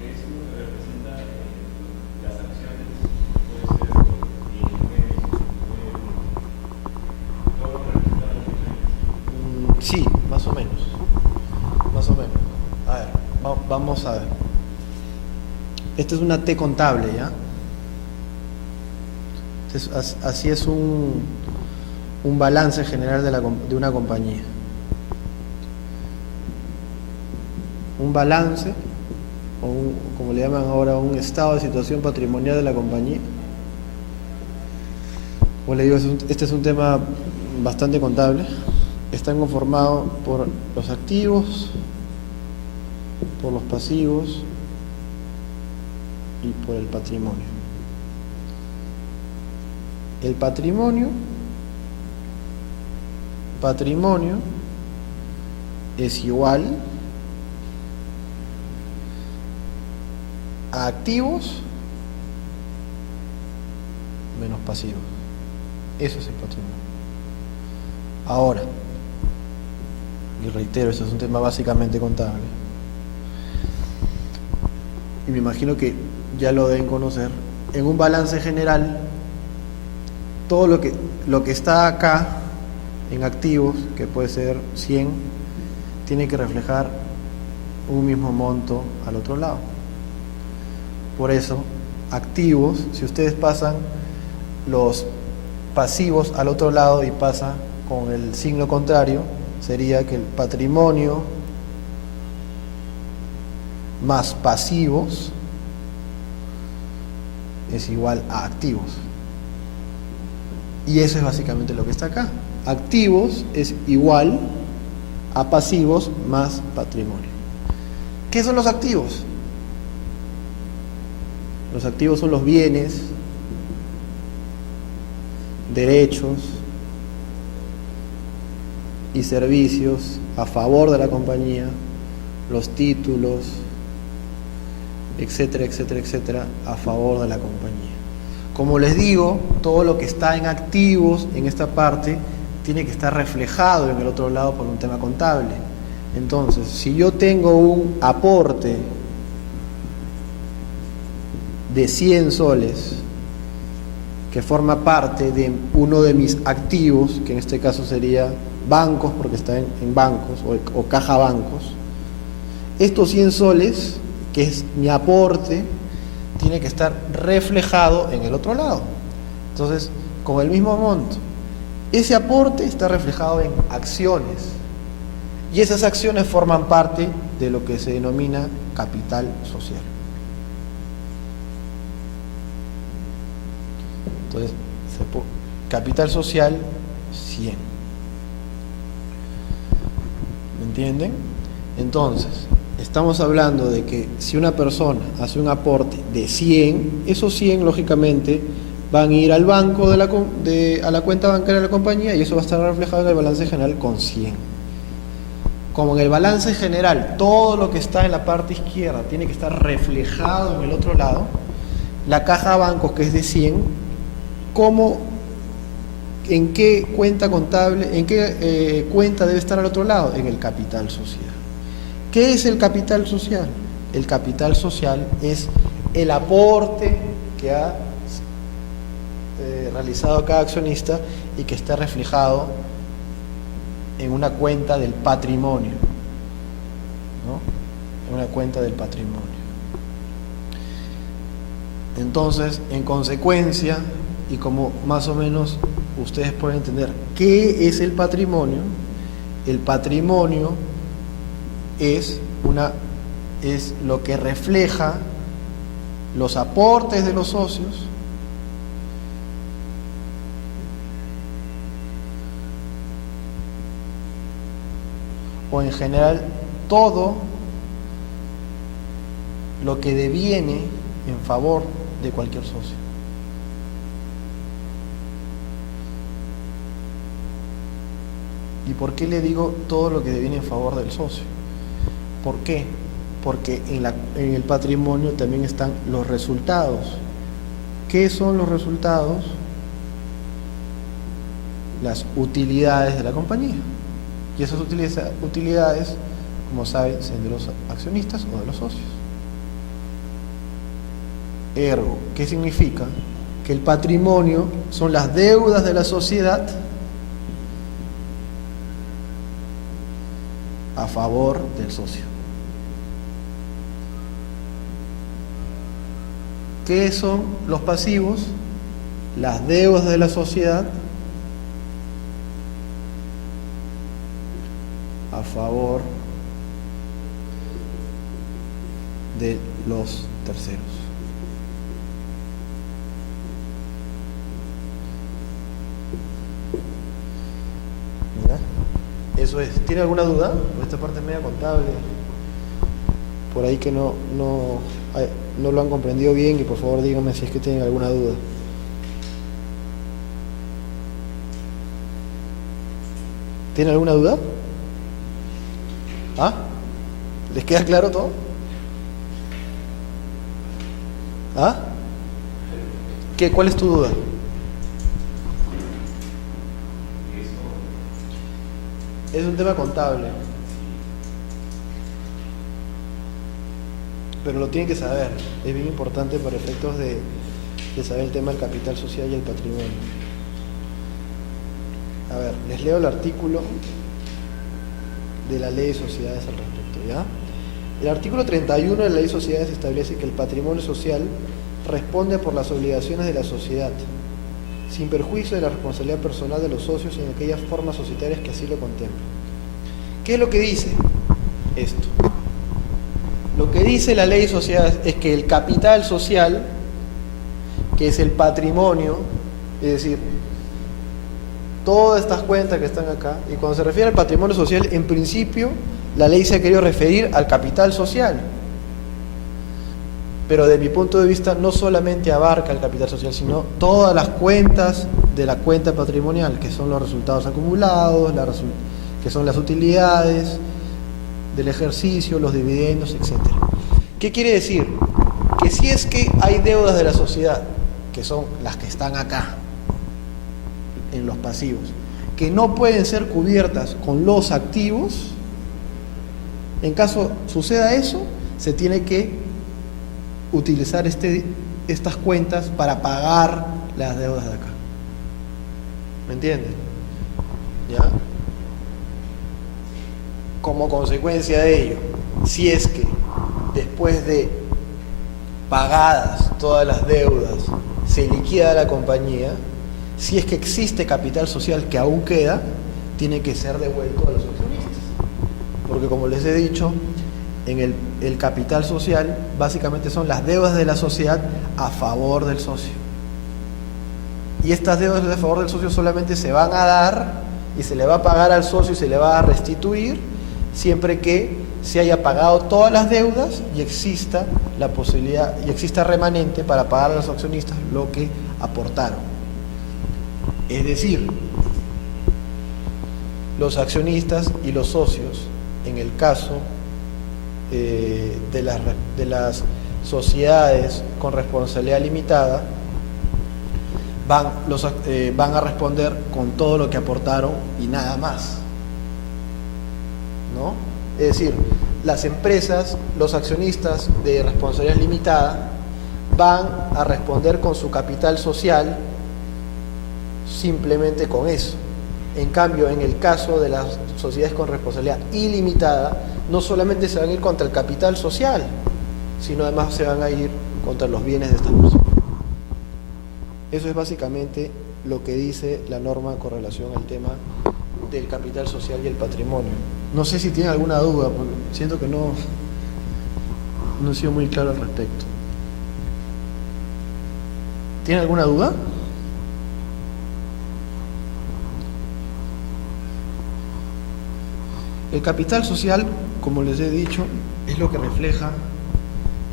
Es lo que representa las acciones, puede ser bienes, todo lo que representa las acciones. Sí, más o menos. Más o menos. A ver, vamos a ver. Esta es una T contable, ¿ya? Así es un balance general de una compañía. Un balance, o como le llaman ahora, un estado de situación patrimonial de la compañía. Como le digo, este es un tema bastante contable. Están conformados por los activos, por los pasivos y por el patrimonio. El patrimonio es igual a activos menos pasivos. Eso es el patrimonio. Ahora, y reitero, eso es un tema básicamente contable, y me imagino que ya lo deben conocer. En un balance general, todo lo que está acá en activos, que puede ser 100, tiene que reflejar un mismo monto al otro lado. Por eso, activos, si ustedes pasan los pasivos al otro lado y pasa con el signo contrario, sería que el patrimonio más pasivos es igual a activos. Y eso es básicamente lo que está acá. Activos es igual a pasivos más patrimonio. ¿Qué son los activos? Los activos son los bienes, derechos y servicios a favor de la compañía, los títulos, etcétera, etcétera, etcétera, a favor de la compañía. Como les digo, todo lo que está en activos en esta parte tiene que estar reflejado en el otro lado por un tema contable. Entonces, si yo tengo un aporte de 100 soles que forma parte de uno de mis activos, que en este caso sería bancos, porque está en bancos o caja bancos, estos 100 soles, que es mi aporte, tiene que estar reflejado en el otro lado. Entonces, con el mismo monto, ese aporte está reflejado en acciones, y esas acciones forman parte de lo que se denomina capital social. Entonces, capital social 100. ¿Me entienden? Entonces, estamos hablando de que si una persona hace un aporte de 100, esos 100 lógicamente van a ir al banco a la cuenta bancaria de la compañía, y eso va a estar reflejado en el balance general con 100. Como en el balance general todo lo que está en la parte izquierda tiene que estar reflejado en el otro lado, la caja bancos, que es de 100, ¿en qué cuenta contable, en qué cuenta debe estar al otro lado? En el capital social. ¿Qué es el capital social? El capital social es el aporte que ha realizado cada accionista y que está reflejado en una cuenta del patrimonio, ¿no? En una cuenta del patrimonio. Entonces, en consecuencia, y como más o menos ustedes pueden entender, ¿qué es el patrimonio? El patrimonio es lo que refleja los aportes de los socios o en general todo lo que deviene en favor de cualquier socio. ¿Y por qué le digo todo lo que deviene en favor del socio? ¿Por qué? Porque en el patrimonio también están los resultados. ¿Qué son los resultados? Las utilidades de la compañía. Y esas utilidades, como saben, son de los accionistas o de los socios. Ergo, ¿qué significa? Que el patrimonio son las deudas de la sociedad a favor del socio. ¿Qué son los pasivos? Las deudas de la sociedad a favor de los terceros. ¿Ya? Eso es. ¿Tiene alguna duda? Esta parte es media contable. Por ahí que no lo han comprendido bien, y por favor díganme si es que tienen alguna duda. ¿Tienen alguna duda? ¿Ah? ¿Les queda claro todo? ¿Ah? ¿Cuál es tu duda? Es un tema contable. Pero lo tienen que saber. Es bien importante para efectos de saber el tema del capital social y el patrimonio. A ver, les leo el artículo de la Ley de Sociedades al respecto, ¿ya? El artículo 31 de la Ley de Sociedades establece que el patrimonio social responde por las obligaciones de la sociedad, sin perjuicio de la responsabilidad personal de los socios en aquellas formas societarias que así lo contemplan. ¿Qué es lo que dice esto? Lo que dice la Ley de Sociedades es que el capital social, que es el patrimonio, es decir, todas estas cuentas que están acá, y cuando se refiere al patrimonio social, en principio, la ley se ha querido referir al capital social. Pero de mi punto de vista, no solamente abarca el capital social, sino todas las cuentas de la cuenta patrimonial, que son los resultados acumulados, que son las utilidades del ejercicio, los dividendos, etc. ¿Qué quiere decir? Que si es que hay deudas de la sociedad, que son las que están acá, en los pasivos, que no pueden ser cubiertas con los activos, en caso suceda eso, se tiene que utilizar estas cuentas para pagar las deudas de acá. ¿Me entienden? ¿Ya? Como consecuencia de ello, si es que después de pagadas todas las deudas se liquida la compañía, si es que existe capital social que aún queda, tiene que ser devuelto a los accionistas. Porque como les he dicho, en el capital social básicamente son las deudas de la sociedad a favor del socio. Y estas deudas a favor del socio solamente se van a dar y se le va a pagar al socio y se le va a restituir siempre que se haya pagado todas las deudas y exista la posibilidad y exista remanente para pagar a los accionistas lo que aportaron. Es decir, los accionistas y los socios, en el caso de las sociedades con responsabilidad limitada, van a responder con todo lo que aportaron y nada más, ¿no? Es decir, las empresas, los accionistas de responsabilidad limitada van a responder con su capital social, simplemente con eso. En cambio, en el caso de las sociedades con responsabilidad ilimitada, no solamente se van a ir contra el capital social, sino además se van a ir contra los bienes de estas personas. Eso es básicamente lo que dice la norma con relación al tema del capital social y el patrimonio. No sé si tienen alguna duda, porque siento que no he sido muy claro al respecto. ¿Tienen alguna duda? El capital social, como les he dicho, es lo que refleja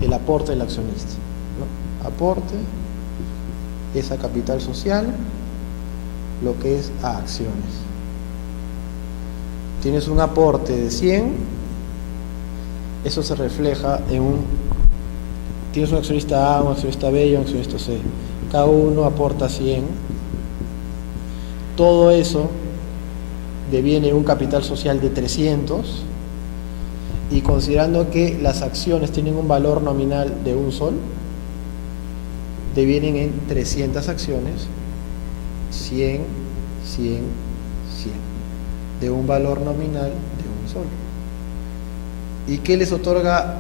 el aporte del accionista, ¿no? Aporte es a capital social, lo que es a acciones. Tienes un aporte de 100, eso se refleja en tienes un accionista A, un accionista B y un accionista C. Cada uno aporta 100. Todo eso deviene un capital social de 300, y considerando que las acciones tienen un valor nominal de 1 sol, devienen en 300 acciones, 100, 100, 100, de un valor nominal de 1 sol. ¿Y qué les otorga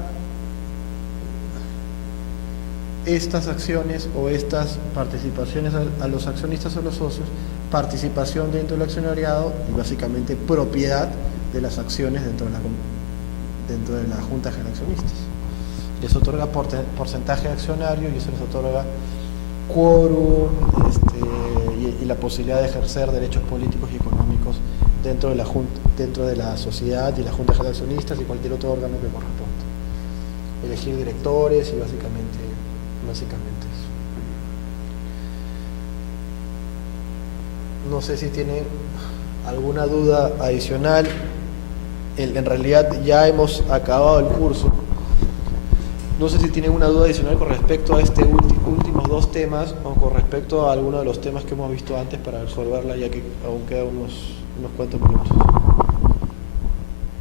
estas acciones o estas participaciones a los accionistas o los socios? Participación dentro del accionariado y básicamente propiedad de las acciones dentro de la junta de accionistas. Les otorga porcentaje accionario y eso les otorga quórum y la posibilidad de ejercer derechos políticos y económicos dentro de la junta, dentro de la sociedad y la junta de accionistas y cualquier otro órgano que corresponda. Elegir directores y básicamente eso. No sé si tienen alguna duda adicional. En realidad ya hemos acabado el curso. No sé si tienen una duda adicional con respecto a últimos 2 temas o con respecto a alguno de los temas que hemos visto antes para resolverla, ya que aún quedan unos cuantos minutos.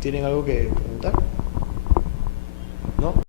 ¿Tienen algo que preguntar?